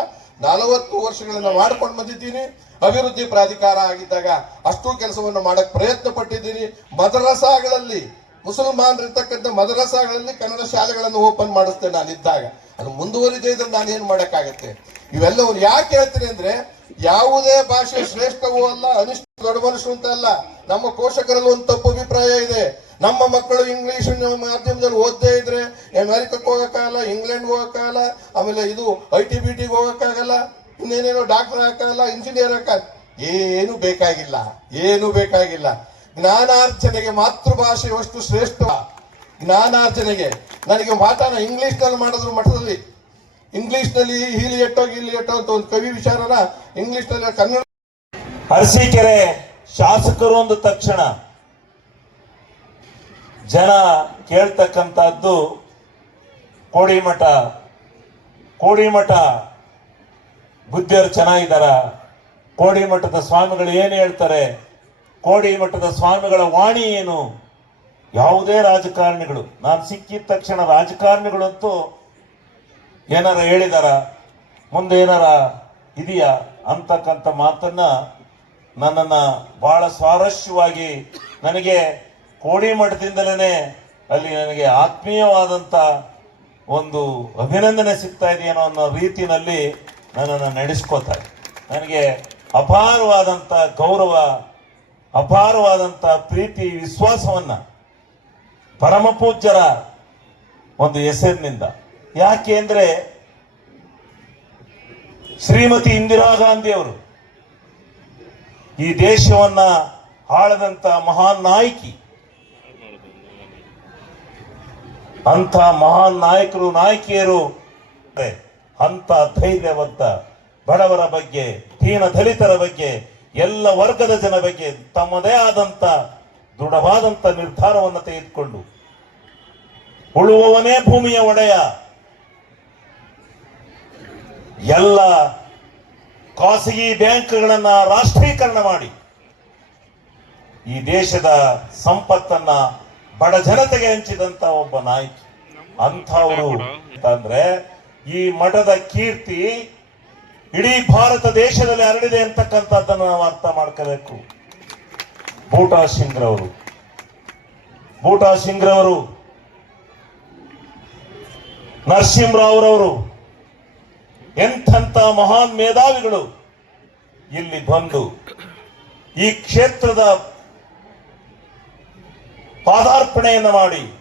ನಲವತ್ತು ವರ್ಷಗಳನ್ನ ಮಾಡ್ಕೊಂಡು ಬಂದಿದ್ದೀನಿ. ಅಭಿವೃದ್ಧಿ ಪ್ರಾಧಿಕಾರ ಆಗಿದ್ದಾಗ ಅಷ್ಟು ಕೆಲಸವನ್ನು ಮಾಡಕ್ ಪ್ರಯತ್ನ ಪಟ್ಟಿದ್ದೀನಿ ಮದರಸಾಗಳಲ್ಲಿ ಮುಸಲ್ಮಾನರು ಇರ್ತಕ್ಕಂಥ ಮದರಸಾಗಳಲ್ಲಿ ಕನ್ನಡ ಶಾಲೆಗಳನ್ನು ಓಪನ್ ಮಾಡಿಸ್ತೇನೆ ನಾನಿದ್ದಾಗ. ಅದು ಮುಂದುವರಿದೇ ಇದ್ರೆ ನಾನು ಏನ್ ಮಾಡಕ್ಕಾಗತ್ತೆ? ಇವೆಲ್ಲವನ್ನು ಯಾಕೆ ಹೇಳ್ತೀನಿ ಅಂದ್ರೆ, ಯಾವುದೇ ಭಾಷೆ ಶ್ರೇಷ್ಠವೂ ಅಲ್ಲ, ಅನಿಷ್ಟ ದೊಡ್ಡ ಮನುಷ್ಯರು ಅಂತ ಅಲ್ಲ, ನಮ್ಮ ಪೋಷಕರಲ್ಲಿ ಒಂದು ತಪ್ಪು ಅಭಿಪ್ರಾಯ ಇದೆ. ನಮ್ಮ ಮಕ್ಕಳು ಇಂಗ್ಲಿಷ್ ಮಾಧ್ಯಮದಲ್ಲಿ ಓದದೇ ಇದ್ರೆ ಅಮೆರಿಕಕ್ಕೆ ಹೋಗೋಕ್ಕಾಗಲ್ಲ ಇಂಗ್ಲೆಂಡ್ ಹೋಗೋಕ್ಕಾಗಲ್ಲ, ಆಮೇಲೆ ಇದು ಐ ಟಿ ಬಿ ಟಿಗೆ ಹೋಗಕ್ಕಾಗಲ್ಲ, ಇನ್ನೇನೇನೋ ಡಾಕ್ಟರ್ ಹಾಕಲ್ಲ, ಇಂಜಿನಿಯರ್ ಹಾಕಲ್ಲ, ಏನು ಬೇಕಾಗಿಲ್ಲ ಏನು ಬೇಕಾಗಿಲ್ಲ. ಜ್ಞಾನಾರ್ಜನೆಗೆ ಮಾತೃಭಾಷೆಯಷ್ಟು ಶ್ರೇಷ್ಠ. ಜ್ಞಾನಾರ್ಚನೆಗೆ ನನಗೆ ಮಾತನ ಇಂಗ್ಲಿಷ್ನಲ್ಲಿ ಮಾಡಿದ್ರು ಮಠದಲ್ಲಿ. ಇಂಗ್ಲಿಷ್ನಲ್ಲಿ ಹೀಲಿ ಎಟ್ಟೋ ಇಲ್ಲಿ ಎಟ್ಟೋ ಅಂತ ಒಂದು ಕವಿ ವಿಚಾರನ ಇಂಗ್ಲಿಷ್ನಲ್ಲಿ ಕನ್ನಡ ಅರಸೀಕೆರೆ ಶಾಸಕರು ಅಂದ ತಕ್ಷಣ ಜನ ಕೇಳ್ತಕ್ಕಂಥದ್ದು ಕೋಡಿಮಠ. ಕೋಡಿಮಠ ಬುದ್ಧಿಯವರು ಚೆನ್ನಾಗಿದ್ದಾರ? ಕೋಡಿಮಠದ ಸ್ವಾಮಿಗಳು ಏನು ಹೇಳ್ತಾರೆ? ಕೋಡಿಮಠದ ಸ್ವಾಮಿಗಳ ವಾಣಿ ಏನು? ಯಾವುದೇ ರಾಜಕಾರಣಿಗಳು. ನಾನು ಸಿಕ್ಕಿದ ತಕ್ಷಣ ರಾಜಕಾರಣಿಗಳಂತೂ ಏನಾರ ಹೇಳಿದಾರ? ಮುಂದೆ ಏನಾರ ಇದೆಯಾ? ಅಂತಕ್ಕಂಥ ಮಾತನ್ನ ನನ್ನನ್ನು ಬಹಳ ಸ್ವಾರಸ್ಯವಾಗಿ ನನಗೆ ಕೋಡಿ ಮಠದಿಂದಲೇ ಅಲ್ಲಿ ನನಗೆ ಆತ್ಮೀಯವಾದಂಥ ಒಂದು ಅಭಿನಂದನೆ ಸಿಗ್ತಾ ಇದೆಯೇನೋ ಅನ್ನೋ ರೀತಿಯಲ್ಲಿ ನನ್ನನ್ನು ನಡೆಸ್ಕೋತಾರೆ ನನಗೆ ಅಪಾರವಾದಂಥ ಗೌರವ ಅಪಾರವಾದಂಥ ಪ್ರೀತಿ, ವಿಶ್ವಾಸವನ್ನ ಪರಮಪೂಜ್ಯರ ಒಂದು ಹೆಸರಿನಿಂದ. ಯಾಕೆ ಅಂದ್ರೆ ಶ್ರೀಮತಿ ಇಂದಿರಾ ಗಾಂಧಿ ಅವರು ಈ ದೇಶವನ್ನ ಆಳದಂತ ಮಹಾನ್ ನಾಯಕಿ. ಅಂತ ಮಹಾನ್ ನಾಯಕರು, ನಾಯಕಿಯರು ಅಂತ ಧೈರ್ಯವಂತ ಬಡವರ ಬಗ್ಗೆ, ದೀನ ದಲಿತರ ಬಗ್ಗೆ ಎಲ್ಲ ವರ್ಗದ ಜನ ಬಗ್ಗೆ ತಮ್ಮದೇ ಆದಂತ ದೃಢವಾದಂತ ನಿರ್ಧಾರವನ್ನು ತೆಗೆದುಕೊಂಡು ಉಳುವವನೇ ಭೂಮಿಯ ಒಡೆಯ. ಎಲ್ಲ ಖಾಸಗಿ ಬ್ಯಾಂಕ್ಗಳನ್ನ ರಾಷ್ಟ್ರೀಕರಣ ಮಾಡಿ. ಈ ದೇಶದ ಸಂಪತ್ತನ್ನ ಬಡ ಜನತೆಗೆ ಹಂಚಿದಂತ ಒಬ್ಬ ನಾಯಕಿ. ಅಂಥವರು ಅಂತಂದ್ರೆ ಈ ಮಠದ ಕೀರ್ತಿ ಇಡೀ ಭಾರತ ದೇಶದಲ್ಲಿ ಹರಡಿದೆ ಅಂತಕ್ಕಂಥದ್ದನ್ನು ನಾವು ಅರ್ಥ ಮಾಡ್ಕೋಬೇಕು. ಬೂಟಾ ಸಿಂಗ್ರವರು. ಬೂಟಾ ಸಿಂಗ್ರವರು. ನರಸಿಂಹರಾವ್ರವರು. ಎಂಥಂತ ಮಹಾನ್ ಮೇಧಾವಿಗಳು ಇಲ್ಲಿ ಬಂದು ಈ ಕ್ಷೇತ್ರದ ಪಾದಾರ್ಪಣೆಯನ್ನು ಮಾಡಿ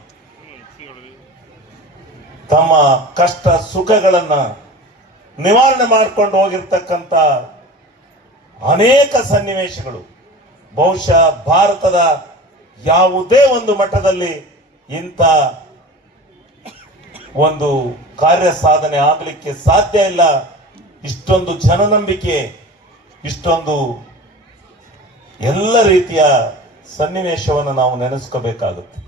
ತಮ್ಮ ಕಷ್ಟ ಸುಖಗಳನ್ನ ನಿವಾರಣೆ ಮಾಡಿಕೊಂಡು ಹೋಗಿರ್ತಕ್ಕಂಥ ಅನೇಕ ಸನ್ನಿವೇಶಗಳು. ಬಹುಶಃ ಭಾರತದ ಯಾವುದೇ ಒಂದು ಮಟ್ಟದಲ್ಲಿ ಇಂಥ ಒಂದು ಕಾರ್ಯ ಸಾಧನೆ ಆಗಲಿಕ್ಕೆ ಸಾಧ್ಯ ಇಲ್ಲ. ಇಷ್ಟೊಂದು ಜನನಂಬಿಕೆ, ಇಷ್ಟೊಂದು ಎಲ್ಲ ರೀತಿಯ ಸನ್ನಿವೇಶವನ್ನು ನಾವು ನೆನೆಸ್ಕೋಬೇಕಾಗುತ್ತೆ.